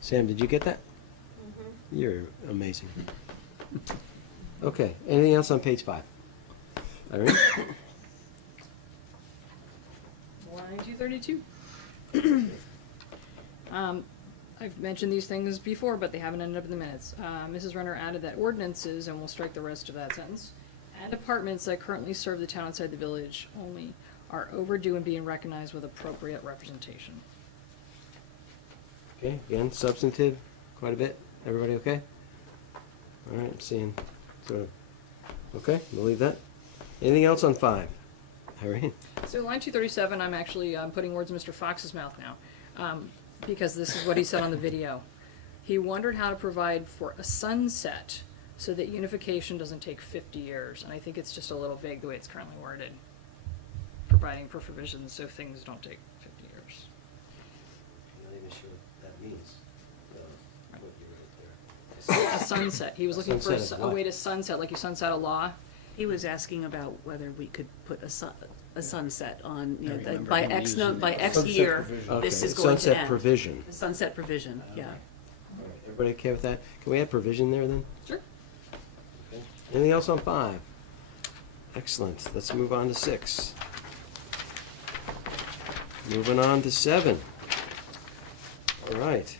Sam, did you get that? Mm-hmm. You're amazing. Okay, anything else on page 5? Irene? Line 232. I've mentioned these things before, but they haven't ended up in the minutes. Mrs. Renner added that ordinances, and we'll strike the rest of that sentence, and apartments that currently serve the town outside the village only are overdue in being recognized with appropriate representation. Okay, again, substantive, quite a bit. Everybody okay? All right, I'm seeing, so, okay, we'll leave that. Anything else on 5? Irene? So line 237, I'm actually putting words in Mr. Fox's mouth now, because this is what he said on the video. He wondered how to provide for a sunset so that unification doesn't take 50 years, and I think it's just a little vague the way it's currently worded. Providing for provisions so things don't take 50 years. I'm not even sure what that means, what you wrote there. A sunset, he was looking for Sunset of a what? way to sunset, like you sunset a law. He was asking about whether we could put a sunset on, you I know, remember by him X, using by that. X Sunset year, provision. this Okay, is going to sunset end. provision. The sunset provision, yeah. All right, everybody okay with that? Can we add provision there then? Sure. Anything else on 5? Excellent, let's move on to 6. Moving on to 7. All right,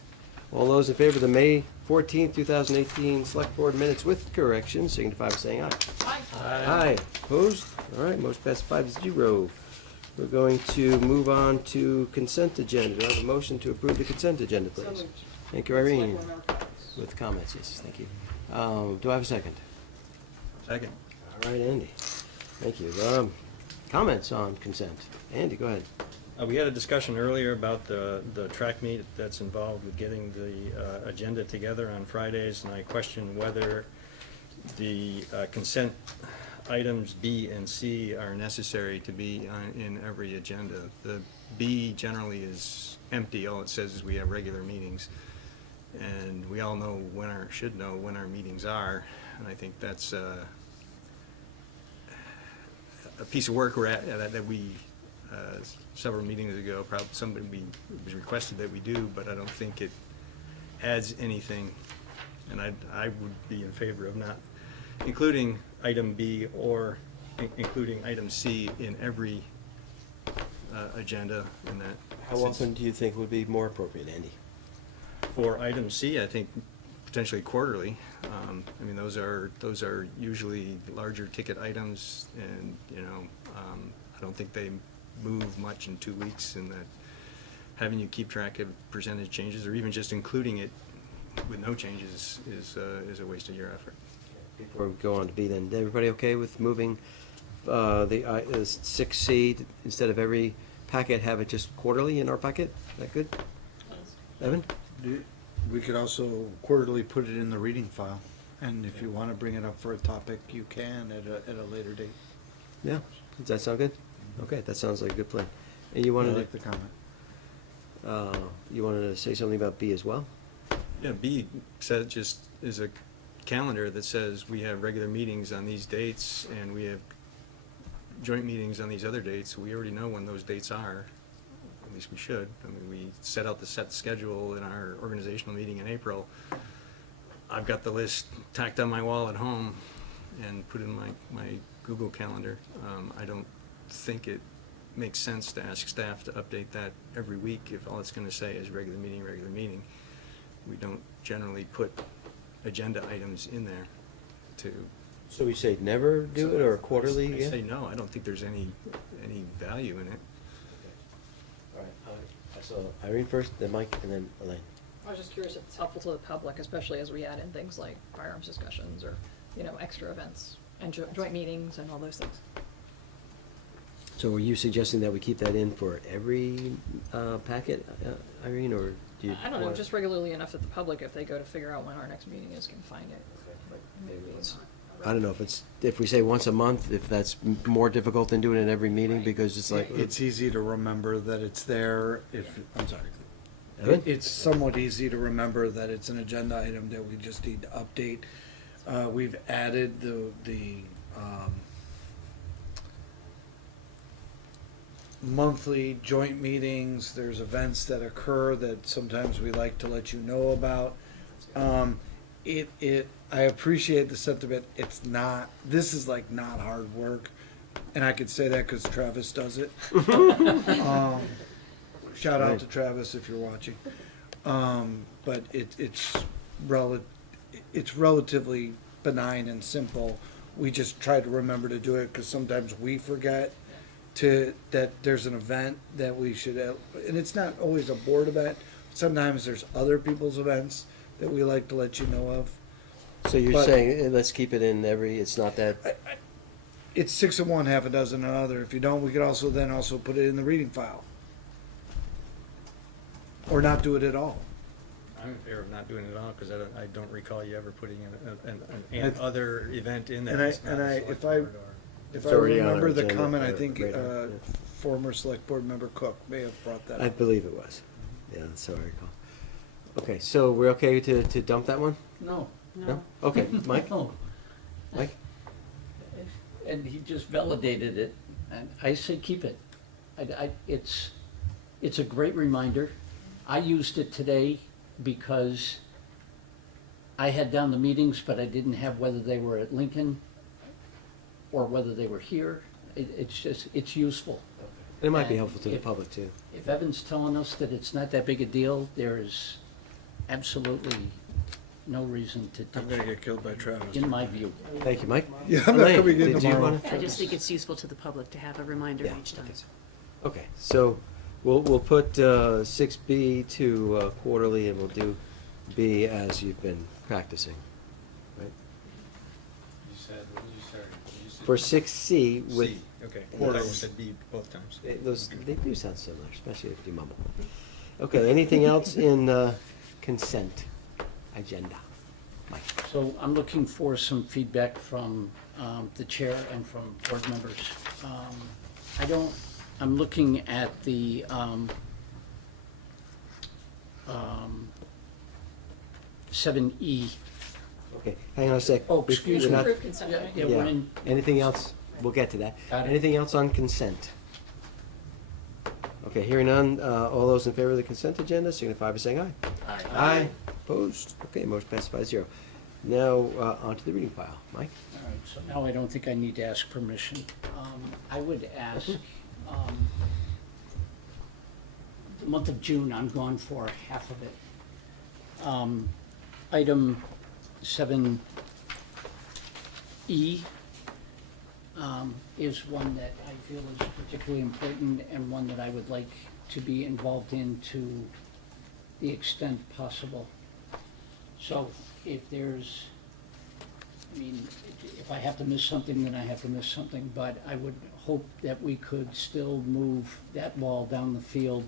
all those in favor of the May 14th, 2018 Select Board minutes with corrections, signify by saying aye. Aye. Opposed? All right, motion passes 5-0. We're going to move on to consent agenda. Do I have a motion to approve the consent agenda, please? Thank you, Irene. With comments, yes, thank you. Do I have a second? Second. All right, Andy. Thank you. Comments on consent? Andy, go ahead. We had a discussion earlier about the track meet that's involved with getting the agenda together on Fridays, and I questioned whether the consent items B and C are necessary to be in every agenda. The B generally is empty, all it says is we have regular meetings, and we all know should know when our meetings are, and I think that's a piece of work that we several meetings ago, probably it was requested that we do, but I don't think it adds anything, and I would be in favor of not including item B or including item C in every agenda, and that. How often do you think would be more appropriate, Andy? For item C, I think potentially quarterly. I mean, those are usually larger ticket items, and, I don't think they move much in 2 weeks, and that having you keep track of percentage changes, or even just including it with no changes is a waste of your effort. Before we go on to B then, everybody okay with moving the 6C, instead of every packet, have it just quarterly in our packet? Is that good? Evan? We could also quarterly put it in the reading file, and if you want to bring it up for a topic, you can at a later date. Yeah, does that sound good? Okay, that sounds like a good plan. And you I wanted like the comment. you wanted to say something about B as well? Yeah, B said just is a calendar that says we have regular meetings on these dates, and we have joint meetings on these other dates. We already know when those dates are, at least we should. I mean, we set out the set schedule in our organizational meeting in April. I've got the list tacked on my wall at home and put in my Google Calendar. I don't think it makes sense to ask staff to update that every week if all it's going to say is regular meeting, regular meeting. We don't generally put agenda items in there to. So we say never do it, or quarterly? I Yeah? say no, I don't think there's any value in it. All right, so Irene first, then Mike, and then Elaine. I was just curious if it's helpful to the public, especially as we add in things like firearms discussions or, extra events and joint meetings and all those things. So are you suggesting that we keep that in for every packet, Irene, or do you? I don't know, want- just regularly enough that the public, if they go to figure out when our next meeting is, can find it. But maybe it's I don't know if we say once a month, if that's more difficult than doing it every meeting, because it's like. It's easy to remember that it's there I'm sorry. Evan? It's somewhat easy to remember that it's an agenda item that we just need to update. We've added the monthly joint meetings. There's events that occur that sometimes we like to let you know about. I appreciate the sentiment. This is like not hard work, and I could say that because Travis does it. Shout out to Travis if you're watching. But it's relatively benign and simple. We just try to remember to do it because sometimes we forget that there's an event that we should, and it's not always a board event. Sometimes there's other people's events that we like to let you know of. So you're But- saying, let's keep it in every, it's not that, It's 6 of one, half a dozen of another. If you don't, we could also then also put it in the reading file. Or not do it at all. I'm in favor of not doing it at all, because I don't recall you ever putting an other event in there. And that's not a select board or- If It's I already on our remember the agenda, comment, I think, radar, yeah. former select board member Cook may have brought that I up. believe it was. Yeah, that's how I recall. Okay, so we're okay to dump that one? No. No? Okay, Mike? No. Mike? And he just validated it, and I say keep it. It's a great reminder. I used it today because I had down the meetings, but I didn't have whether they were at Lincoln or whether they were here. It's useful. And it might be And helpful to the if- public too. If Evan's telling us that it's not that big a deal, there is absolutely no reason to I'm touch gonna it, get killed by Travis. in my view. Thank you, Mike. Yeah, I'm not Elaine, coming in did you tomorrow. wanna- I just think it's useful to the public to have a reminder Yeah, each time. Okay, so we'll put 6B to quarterly, and we'll do B as you've been practicing, right? You said, what did you say? You said- For 6C with, C, okay. I thought you said B both times. they do sound similar, especially if you mumble. Okay, anything else in consent agenda? Mike? So I'm looking for some feedback from the chair and from board members. I'm looking at the 7E. Okay, hang on a sec. Oh, excuse We're me. not- Approve consent, Yeah, right? yeah, Yeah, we're in, anything else? We'll get to that. Got it. Anything else on consent? Okay, hearing none, all those in favor of the consent agenda signify by saying aye. Aye. Opposed? Okay, motion passes 5-0. Now, on to the reading file. Mike? all right, so now I don't think I need to ask permission. I would ask, the month of June, I'm gone for half of it. Item 7E is one that I feel is particularly important and one that I would like to be involved in to the extent possible. So if there's, I mean, if I have to miss something, then I have to miss something, but I would hope that we could still move that wall down the field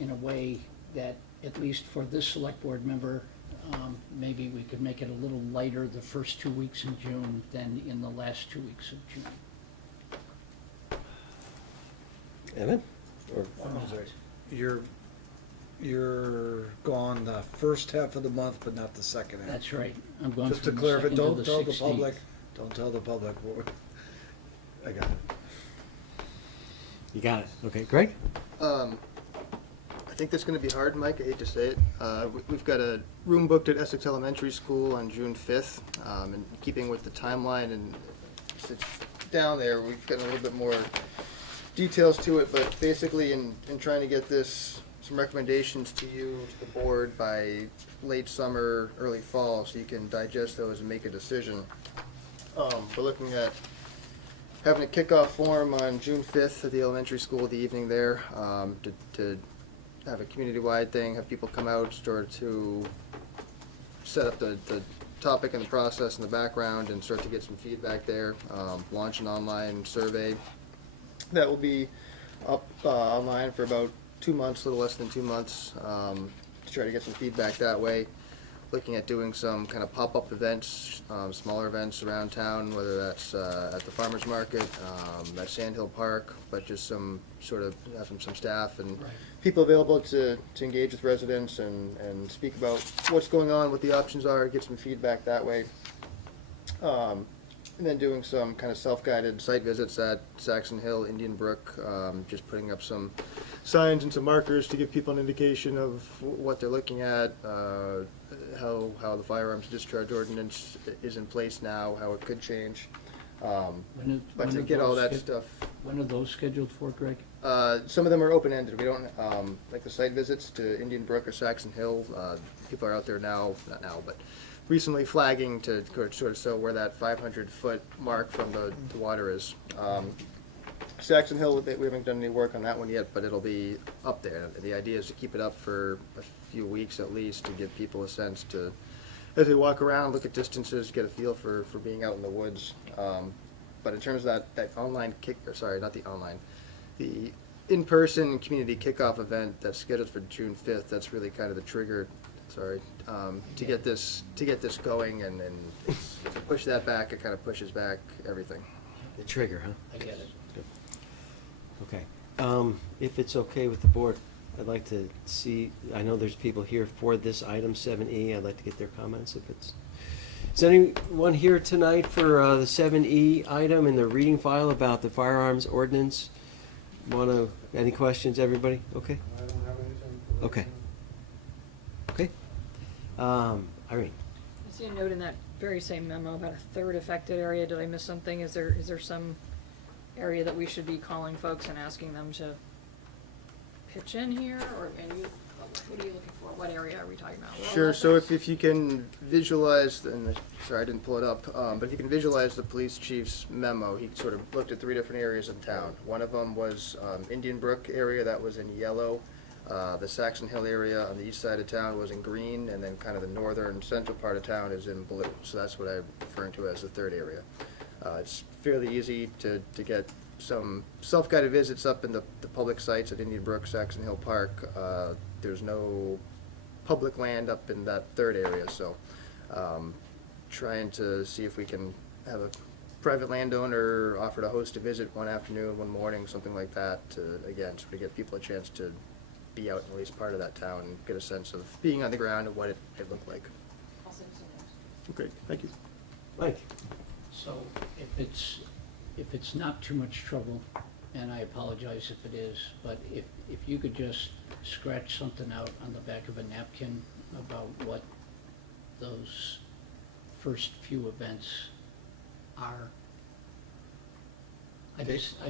in a way that, at least for this select board member, maybe we could make it a little lighter the first 2 weeks in June than in the last 2 weeks of June. Evan? Or I'm sorry. You're gone the first half of the month, but not the second half. That's right, I'm going Just to from the clarify, 2nd to don't the tell the 16th. public, don't tell the public. I got it. You got it. Okay, Greg? I think that's gonna be hard, Mike, I hate to say it. We've got a room booked at Essex Elementary School on June 5th. In keeping with the timeline, and it's down there, we've got a little bit more details to it, but basically in trying to get some recommendations to you, to the board, by late summer, early fall, so you can digest those and make a decision. We're looking at having a kickoff forum on June 5th at the elementary school, the evening there, to have a community-wide thing, have people come out, start to set up the topic and the process in the background and start to get some feedback there, launch an online survey. That will be up online for about 2 months, a little less than 2 months, to try to get some feedback that way. Looking at doing some kind of pop-up events, smaller events around town, whether that's at the farmer's market, at Sand Hill Park, but just some sort of, have some staff and people available to engage with residents and speak about what's going on, what the options are, get some feedback that way. And then doing some kind of self-guided site visits at Saxon Hill, Indian Brook, just putting up some signs and some markers to give people an indication of what they're looking at, how the firearms discharge ordinance is in place now, how it could change. But to get all that stuff. When are those scheduled for, Greg? Some of them are open-ended. We don't, like the site visits to Indian Brook or Saxon Hill, people are out there now, not now, but recently flagging to sort of show where that 500-foot mark from the water is. Saxon Hill, we haven't done any work on that one yet, but it'll be up there. The idea is to keep it up for a few weeks at least, to give people a sense to, as they walk around, look at distances, get a feel for being out in the woods. But in terms of that online not the online, the in-person community kickoff event that's scheduled for June 5th, that's really kind of the trigger, to get this going, and to push that back, it kind of pushes back everything. The trigger, huh? I get it. Okay. If it's okay with the board, I'd like to see, I know there's people here for this item 7E. I'd like to get their comments if it's, is anyone here tonight for the 7E item in the reading file about the firearms ordinance? Any questions, everybody? Okay? I don't have anything. Okay. Okay. Irene? I see a note in that very same memo about a third affected area. Did I miss something? Is there some area that we should be calling folks and asking them to pitch in here, or what are you looking for? What area are we talking about? Sure, so if you can visualize, sorry, I didn't pull it up, but if you can visualize the police chief's memo, he sort of looked at 3 different areas in town. One of them was Indian Brook area, that was in yellow. The Saxon Hill area on the east side of town was in green, and then kind of the northern central part of town is in blue. So that's what I'm referring to as the third area. It's fairly easy to get some self-guided visits up in the public sites at Indian Brook, Saxon Hill Park. There's no public land up in that third area, so trying to see if we can have a private landowner offer to host a visit one afternoon, one morning, something like that, to, again, sort of give people a chance to be out in at least part of that town and get a sense of being on the ground and what it looked like. Great, thank you. Mike? So if it's not too much trouble, and I apologize if it is, but if you could just scratch something out on the back of a napkin about what those first few events are. I just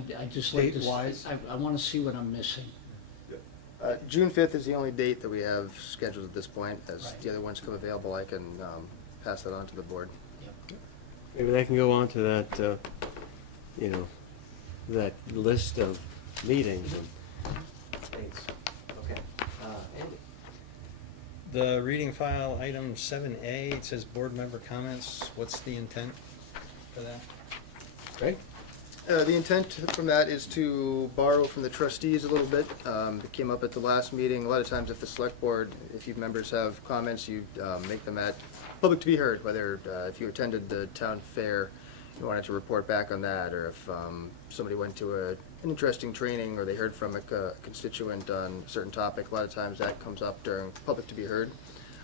like to, Date-wise? I want to see what I'm missing. June 5th is the only date that we have scheduled at this point. As Right. the other ones come available, I can pass that on to the board. Yep. Maybe they can go on to that, that list of meetings and dates. Okay. Andy? The reading file, item 7A, it says board member comments. What's the intent for that? Greg? The intent from that is to borrow from the trustees a little bit. It came up at the last meeting. A lot of times if the select board, if you members have comments, you make them at public to be heard, whether if you attended the town fair, you wanted to report back on that, or if somebody went to an interesting training or they heard from a constituent on a certain topic. A lot of times that comes up during public to be heard.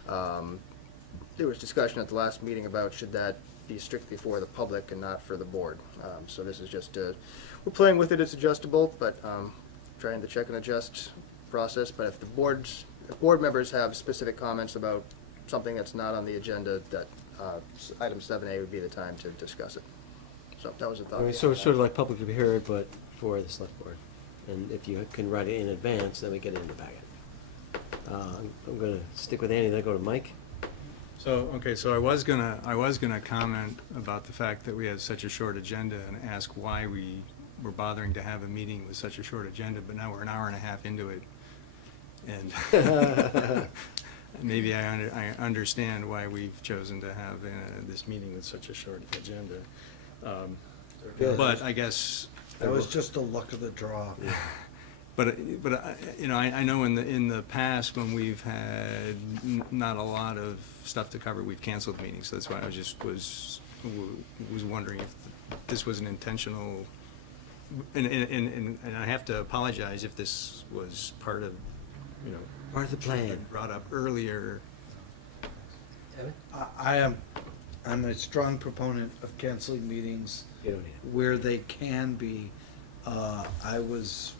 There was discussion at the last meeting about should that be strictly for the public and not for the board. So this is just, we're playing with it, it's adjustable, but trying to check and adjust process. But if if board members have specific comments about something that's not on the agenda, that item 7A would be the time to discuss it. So that was a thought. I mean, so it's sort of like public to be heard, but for the select board. And if you can write it in advance, then we get it in the packet. I'm gonna stick with Andy, then go to Mike. So, okay, so I was gonna comment about the fact that we had such a short agenda and ask why we were bothering to have a meeting with such a short agenda, but now we're an hour and a half into it. And maybe I understand why we've chosen to have this meeting with such a short agenda. But I guess. That was just the luck of the draw. But I know in the past when we've had not a lot of stuff to cover, we've canceled meetings. So that's why I was wondering if this was an intentional. And I have to apologize if this was part of, Part of the plan. brought up earlier. I'm a strong proponent of canceling meetings You don't need it. where they can be. I was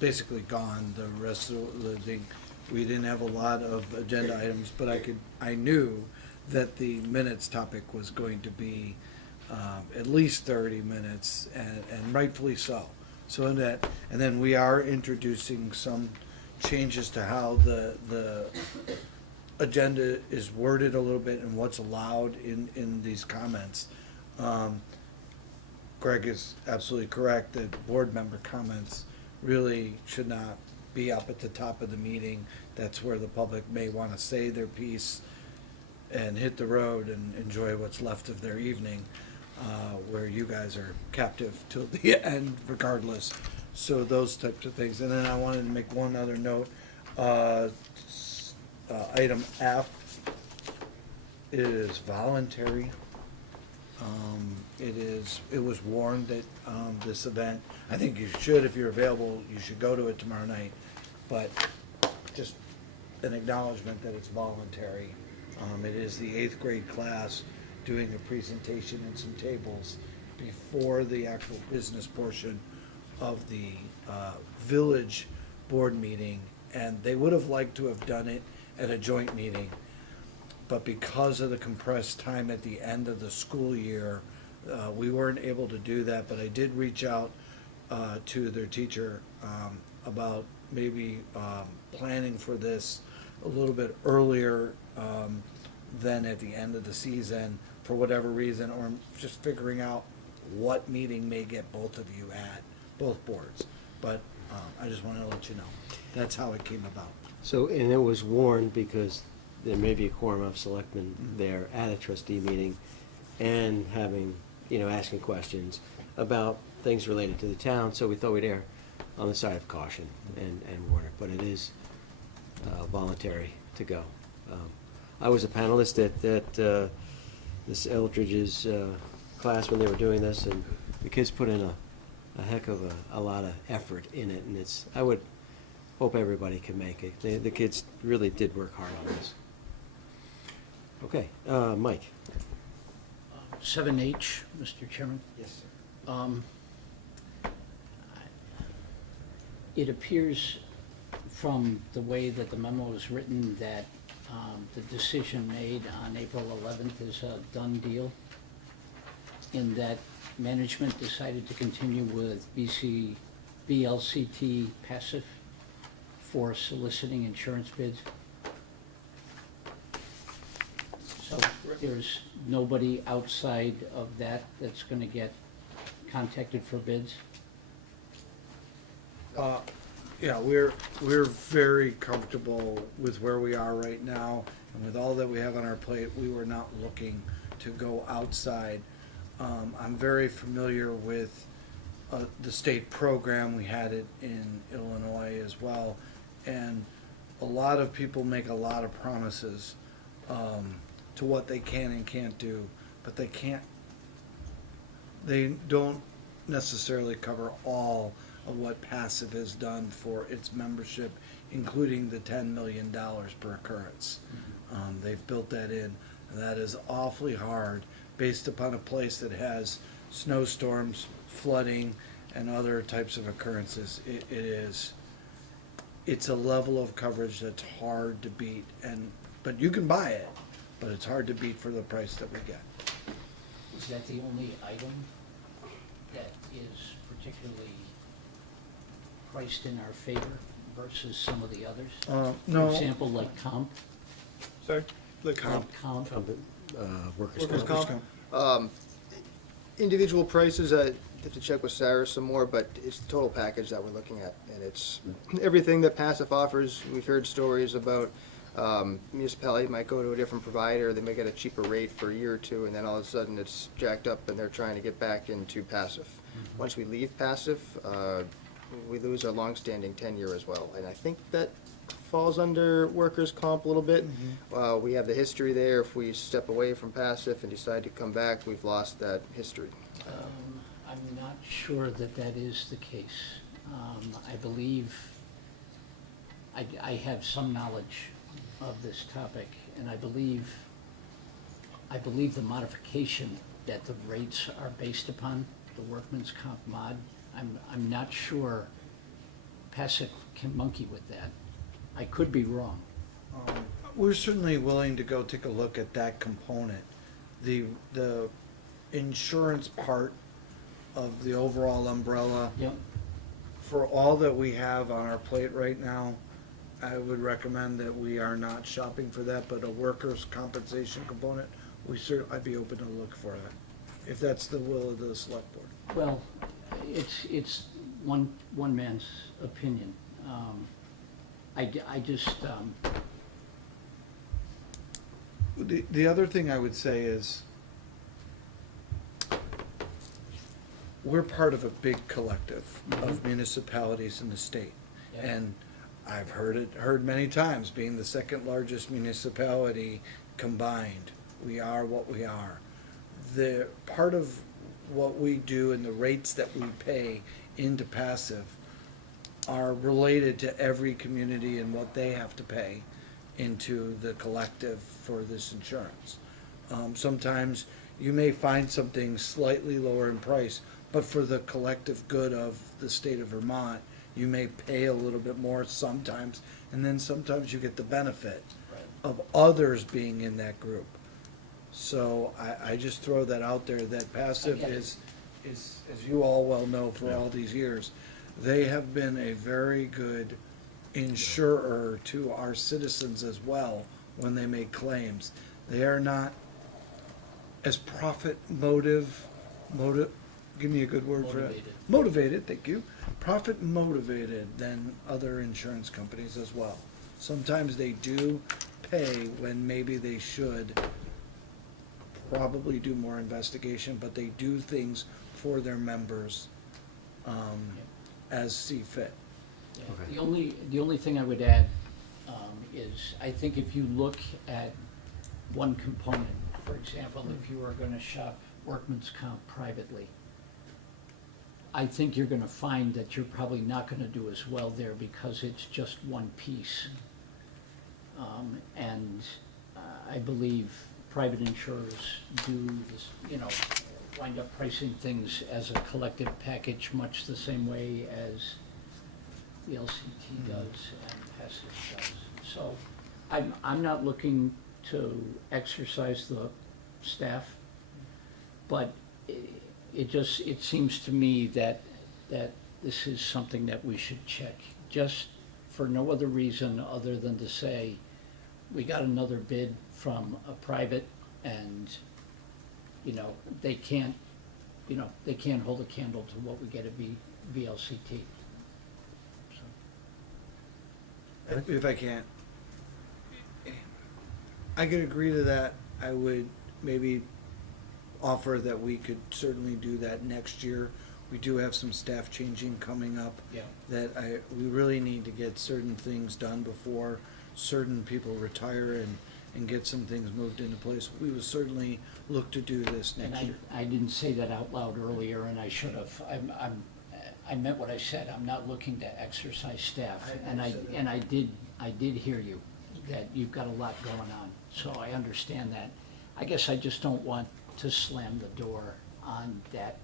basically gone the rest of the thing. We didn't have a lot of agenda items, but I knew that the minutes topic was going to be at least 30 minutes, and rightfully so. So in that, and then we are introducing some changes to how the agenda is worded a little bit and what's allowed in these comments. Greg is absolutely correct that board member comments really should not be up at the top of the meeting. That's where the public may want to say their piece and hit the road and enjoy what's left of their evening, where you guys are captive till the end regardless. So those types of things. And then I wanted to make one other note. Item F is voluntary. It was warned that, this event, I think you should, if you're available, you should go to it tomorrow night. But just an acknowledgement that it's voluntary. It is the 8th grade class doing a presentation and some tables before the actual business portion of the, village board meeting. And they would have liked to have done it at a joint meeting. But because of the compressed time at the end of the school year, we weren't able to do that. But I did reach out to their teacher about maybe planning for this a little bit earlier than at the end of the season for whatever reason, or just figuring out what meeting may get both of you at, both boards. But I just wanted to let you know. That's how it came about. So, and it was warned because there may be a quorum of selectmen there at a trustee meeting and having, asking questions about things related to the town, so we thought we'd err on the side of caution and warn it, but it is voluntary to go. I was a panelist at this Eldridge's class when they were doing this, and the kids put in a heck of a lot of effort in it, and I would hope everybody can make it. The kids really did work hard on this. Okay, Mike. 7H, Mr. Chairman. Yes, sir. It appears from the way that the memo is written that the decision made on April 11th is a done deal, in that management decided to continue with BLCT passive for soliciting insurance bids. So there's nobody outside of that that's gonna get contacted for bids? Yeah, we're very comfortable with where we are right now, and with all that we have on our plate, we were not looking to go outside. I'm very familiar with the state program. We had it in Illinois as well, and a lot of people make a lot of promises to what they can and can't do, but they don't necessarily cover all of what passive has done for its membership, including the $10 million per occurrence. They've built that in, and that is awfully hard based upon a place that has snowstorms, flooding, and other types of occurrences. It's a level of coverage that's hard to beat, but you can buy it, but it's hard to beat for the price that we get. Is that the only item that is particularly priced in our favor versus some of the others? No. For example, like comp? Sorry? Comp. Workers' comp. Individual prices, I have to check with Sarah some more, but it's the total package that we're looking at. And it's everything that passive offers. We've heard stories about municipality might go to a different provider, they may get a cheaper rate for a year or two, and then all of a sudden it's jacked up and they're trying to get back into passive. Once we leave passive, we lose our longstanding tenure as well. And I think that falls under workers' comp a little bit. We have the history there. If we step away from passive and decide to come back, we've lost that history. I'm not sure that that is the case. I believe, I have some knowledge of this topic, and I believe the modification that the rates are based upon, the workman's comp mod, I'm not sure passive can monkey with that. I could be wrong. We're certainly willing to go take a look at that component. The insurance part of the overall umbrella, Yep. for all that we have on our plate right now, I would recommend that we are not shopping for that, but a workers' compensation component, I'd be open to look for that, if that's the will of the select board. Well, it's one man's opinion. I just, The other thing I would say is, we're part of a big collective of municipalities in the state. Yeah. And I've heard many times, being the second largest municipality combined, we are what we are. The part of what we do and the rates that we pay into passive are related to every community and what they have to pay into the collective for this insurance. Sometimes you may find something slightly lower in price, but for the collective good of the state of Vermont, you may pay a little bit more sometimes, and then sometimes you get the benefit of others being in that group. So I just throw that out there, that passive is, as you all well know for all these years, they have been a very good insurer to our citizens as well when they make claims. They are not as profit motive, give me a good word for it. Motivated, thank you. Profit motivated than other insurance companies as well. Sometimes they do pay when maybe they should probably do more investigation, but they do things for their members as see fit. yeah. The only thing I would add is, I think if you look at one component, for example, if you are gonna shop workman's comp privately, I think you're gonna find that you're probably not gonna do as well there because it's just one piece. And I believe private insurers do this, wind up pricing things as a collective package, much the same way as the LCT does and passive does. So I'm not looking to exercise the staff, but it seems to me that this is something that we should check, just for no other reason other than to say, we got another bid from a private, and, they can't hold a candle to what we get at VLCT. So. If I can't, I could agree to that. I would maybe offer that we could certainly do that next year. We do have some staff changing coming up. Yeah. That we really need to get certain things done before certain people retire and get some things moved into place. We will certainly look to do this And next year. I didn't say that out loud earlier, and I should have. I meant what I said. I'm not looking to exercise staff, and I did hear you, that you've got a lot going on, so I understand that. I guess I just don't want to slam the door on that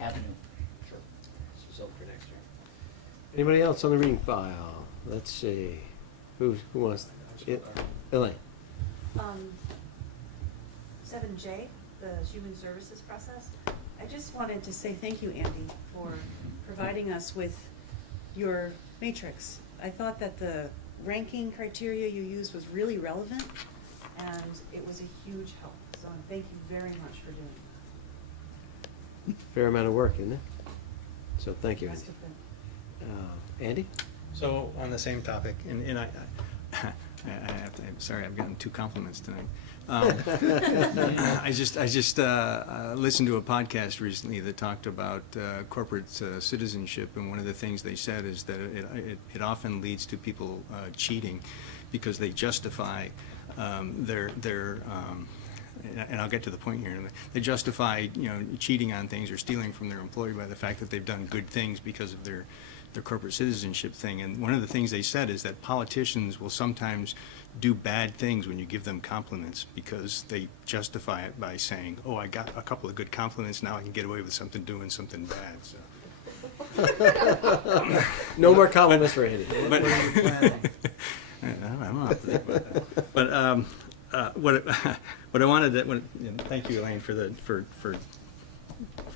avenue. Sure. So for next year. Anybody else on the reading file? Let's see. Who wants? Elaine. 7J, the human services process. I just wanted to say thank you, Andy, for providing us with your matrix. I thought that the ranking criteria you used was really relevant, and it was a huge help. So thank you very much for doing it. Fair amount of work, isn't it? So thank you, Must Andy. have been. Andy? So on the same topic, and I have to, I'm sorry, I've gotten 2 compliments tonight. I just listened to a podcast recently that talked about corporate citizenship, and one of the things they said is that it often leads to people cheating because they justify their and I'll get to the point here in a minute. They justify, cheating on things or stealing from their employer by the fact that they've done good things because of their corporate citizenship thing. And one of the things they said is that politicians will sometimes do bad things when you give them compliments because they justify it by saying, oh, I got a couple of good compliments, now I can get away with doing something bad. So. No more compliments for Andy. But I don't know. But what I wanted to, thank you, Elaine, for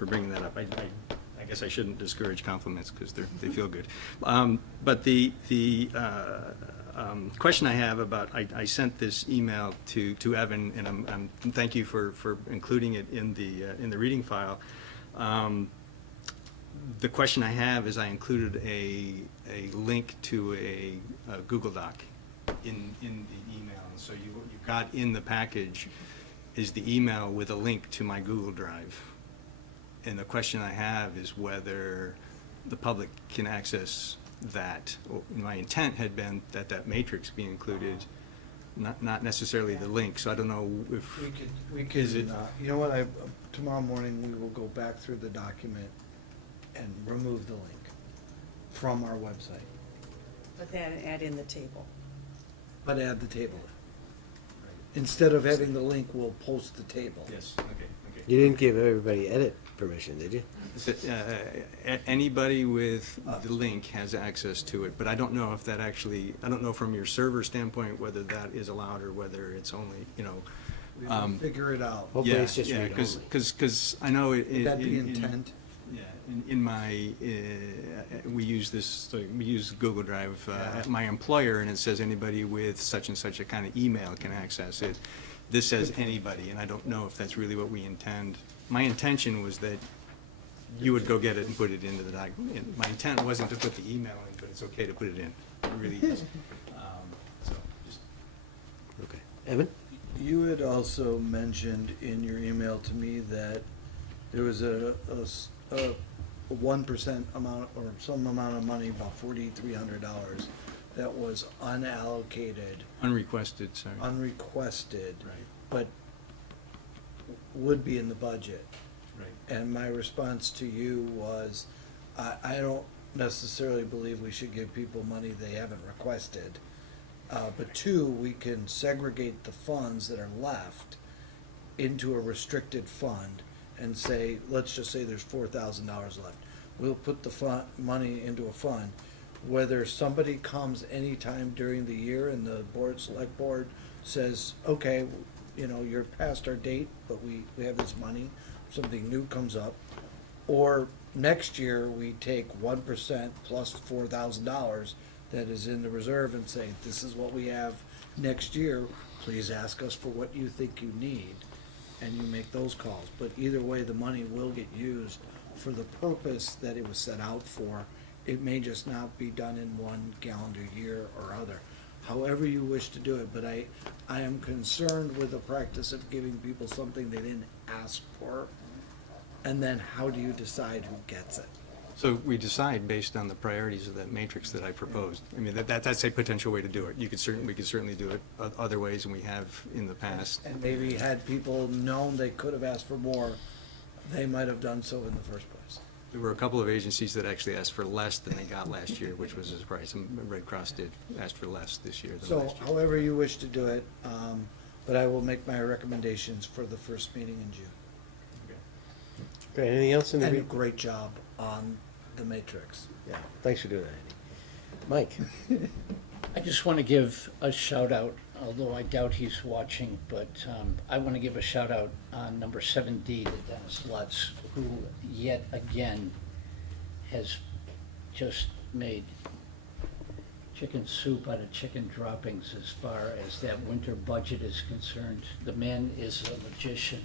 bringing that up. I guess I shouldn't discourage compliments because they feel good. But question I have about, I sent this email to Evan, and thank you for including it in the reading file. The question I have is I included a link to a Google Doc in the email. And so you got in the package is the email with a link to my Google Drive. And the question I have is whether the public can access that. My intent had been that matrix be included, not necessarily the link. So I don't know if We could, Is it- you know what, tomorrow morning, we will go back through the document and remove the link from our website, But then add in the table. but add the table in. Instead of having the link, we'll post the table. Yes. Okay. You didn't give everybody edit permission, did you? Anybody with the link has access to it, but I don't know if that actually, I don't know from your server standpoint whether that is allowed or whether it's only, We will figure it out. Hopefully it's just read only. Because I know it. Would that be intent? Yeah, in my, we use Google Drive at my employer, and it says anybody with such and such a kind of email can access it. This says anybody, and I don't know if that's really what we intend. My intention was that you would go get it and put it into the document. My intent wasn't to put the email in, but it's okay to put it in. It really is. So, just. Okay. Evan? You had also mentioned in your email to me that there was a 1% amount or some amount of money, about $4,300, that was unallocated, Unrequested, sorry. unrequested, Right, but would be in the budget. right. And my response to you was, I don't necessarily believe we should give people money they haven't requested. But two, we can segregate the funds that are left into a restricted fund and say, let's just say there's $4,000 left. We'll put the money into a fund. Whether somebody comes anytime during the year and the select board says, okay, you're past our date, but we have this money, something new comes up. Or next year, we take 1% plus $4,000 that is in the reserve and say, this is what we have next year, please ask us for what you think you need, and you make those calls. But either way, the money will get used for the purpose that it was set out for. It may just not be done in one calendar year or other, however you wish to do it. But I am concerned with the practice of giving people something they didn't ask for, and then how do you decide who gets it? So we decide based on the priorities of that matrix that I proposed. I mean, that's a potential way to do it. We could certainly do it other ways than we have in the past. And maybe had people known they could have asked for more, they might have done so in the first place. There were a couple of agencies that actually asked for less than they got last year, which was a surprise. Red Cross did ask for less this year than So last year. however you wish to do it, but I will make my recommendations for the first meeting in June. Okay, anything else in the And a read? great job on the matrix. Yeah, thanks for doing that, Andy. Mike? I just want to give a shout out, although I doubt he's watching, but I want to give a shout out on number 7D to Dennis Lutz, who yet again has just made chicken soup out of chicken droppings as far as that winter budget is concerned. The man is a magician.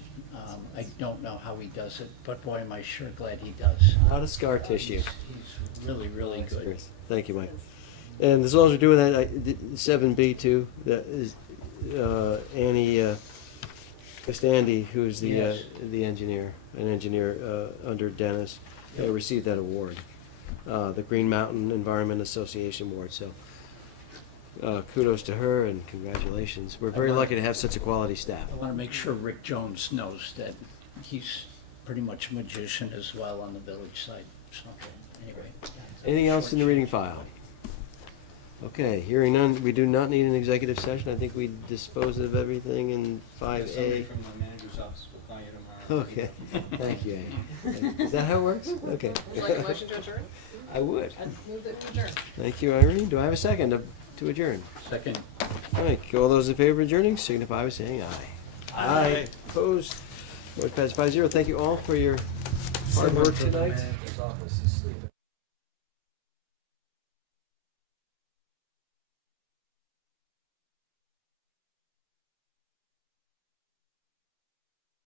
I don't know how he does it, but boy, am I sure glad he does. Out of scar tissue. He's really, really good. Thank you, Mike. And as long as we're doing that, 7B too, that is Annie Costandi, who's Yes. the engineer, an engineer under Dennis, received that award, the Green Mountain Environment Association Award. So kudos to her and congratulations. We're very lucky to have such a quality staff. I want to make sure Rick Jones knows that he's pretty much a magician as well on the village side. So, anyway. Anything else in the reading file? Okay, hearing none, we do not need an executive session. I think we disposed of everything in 5A. Somebody from my manager's office will call you tomorrow. Okay, thank you, Annie. Is that how it works? Okay. Would you like a motion to adjourn? I would. I'd move that we adjourn. Thank you, Irene. Do I have a second to adjourn? Second. Mike, all those in favor of adjourning, signify by saying aye. Aye. Opposed? Motion passes 5-0. Thank you all for your hard work tonight.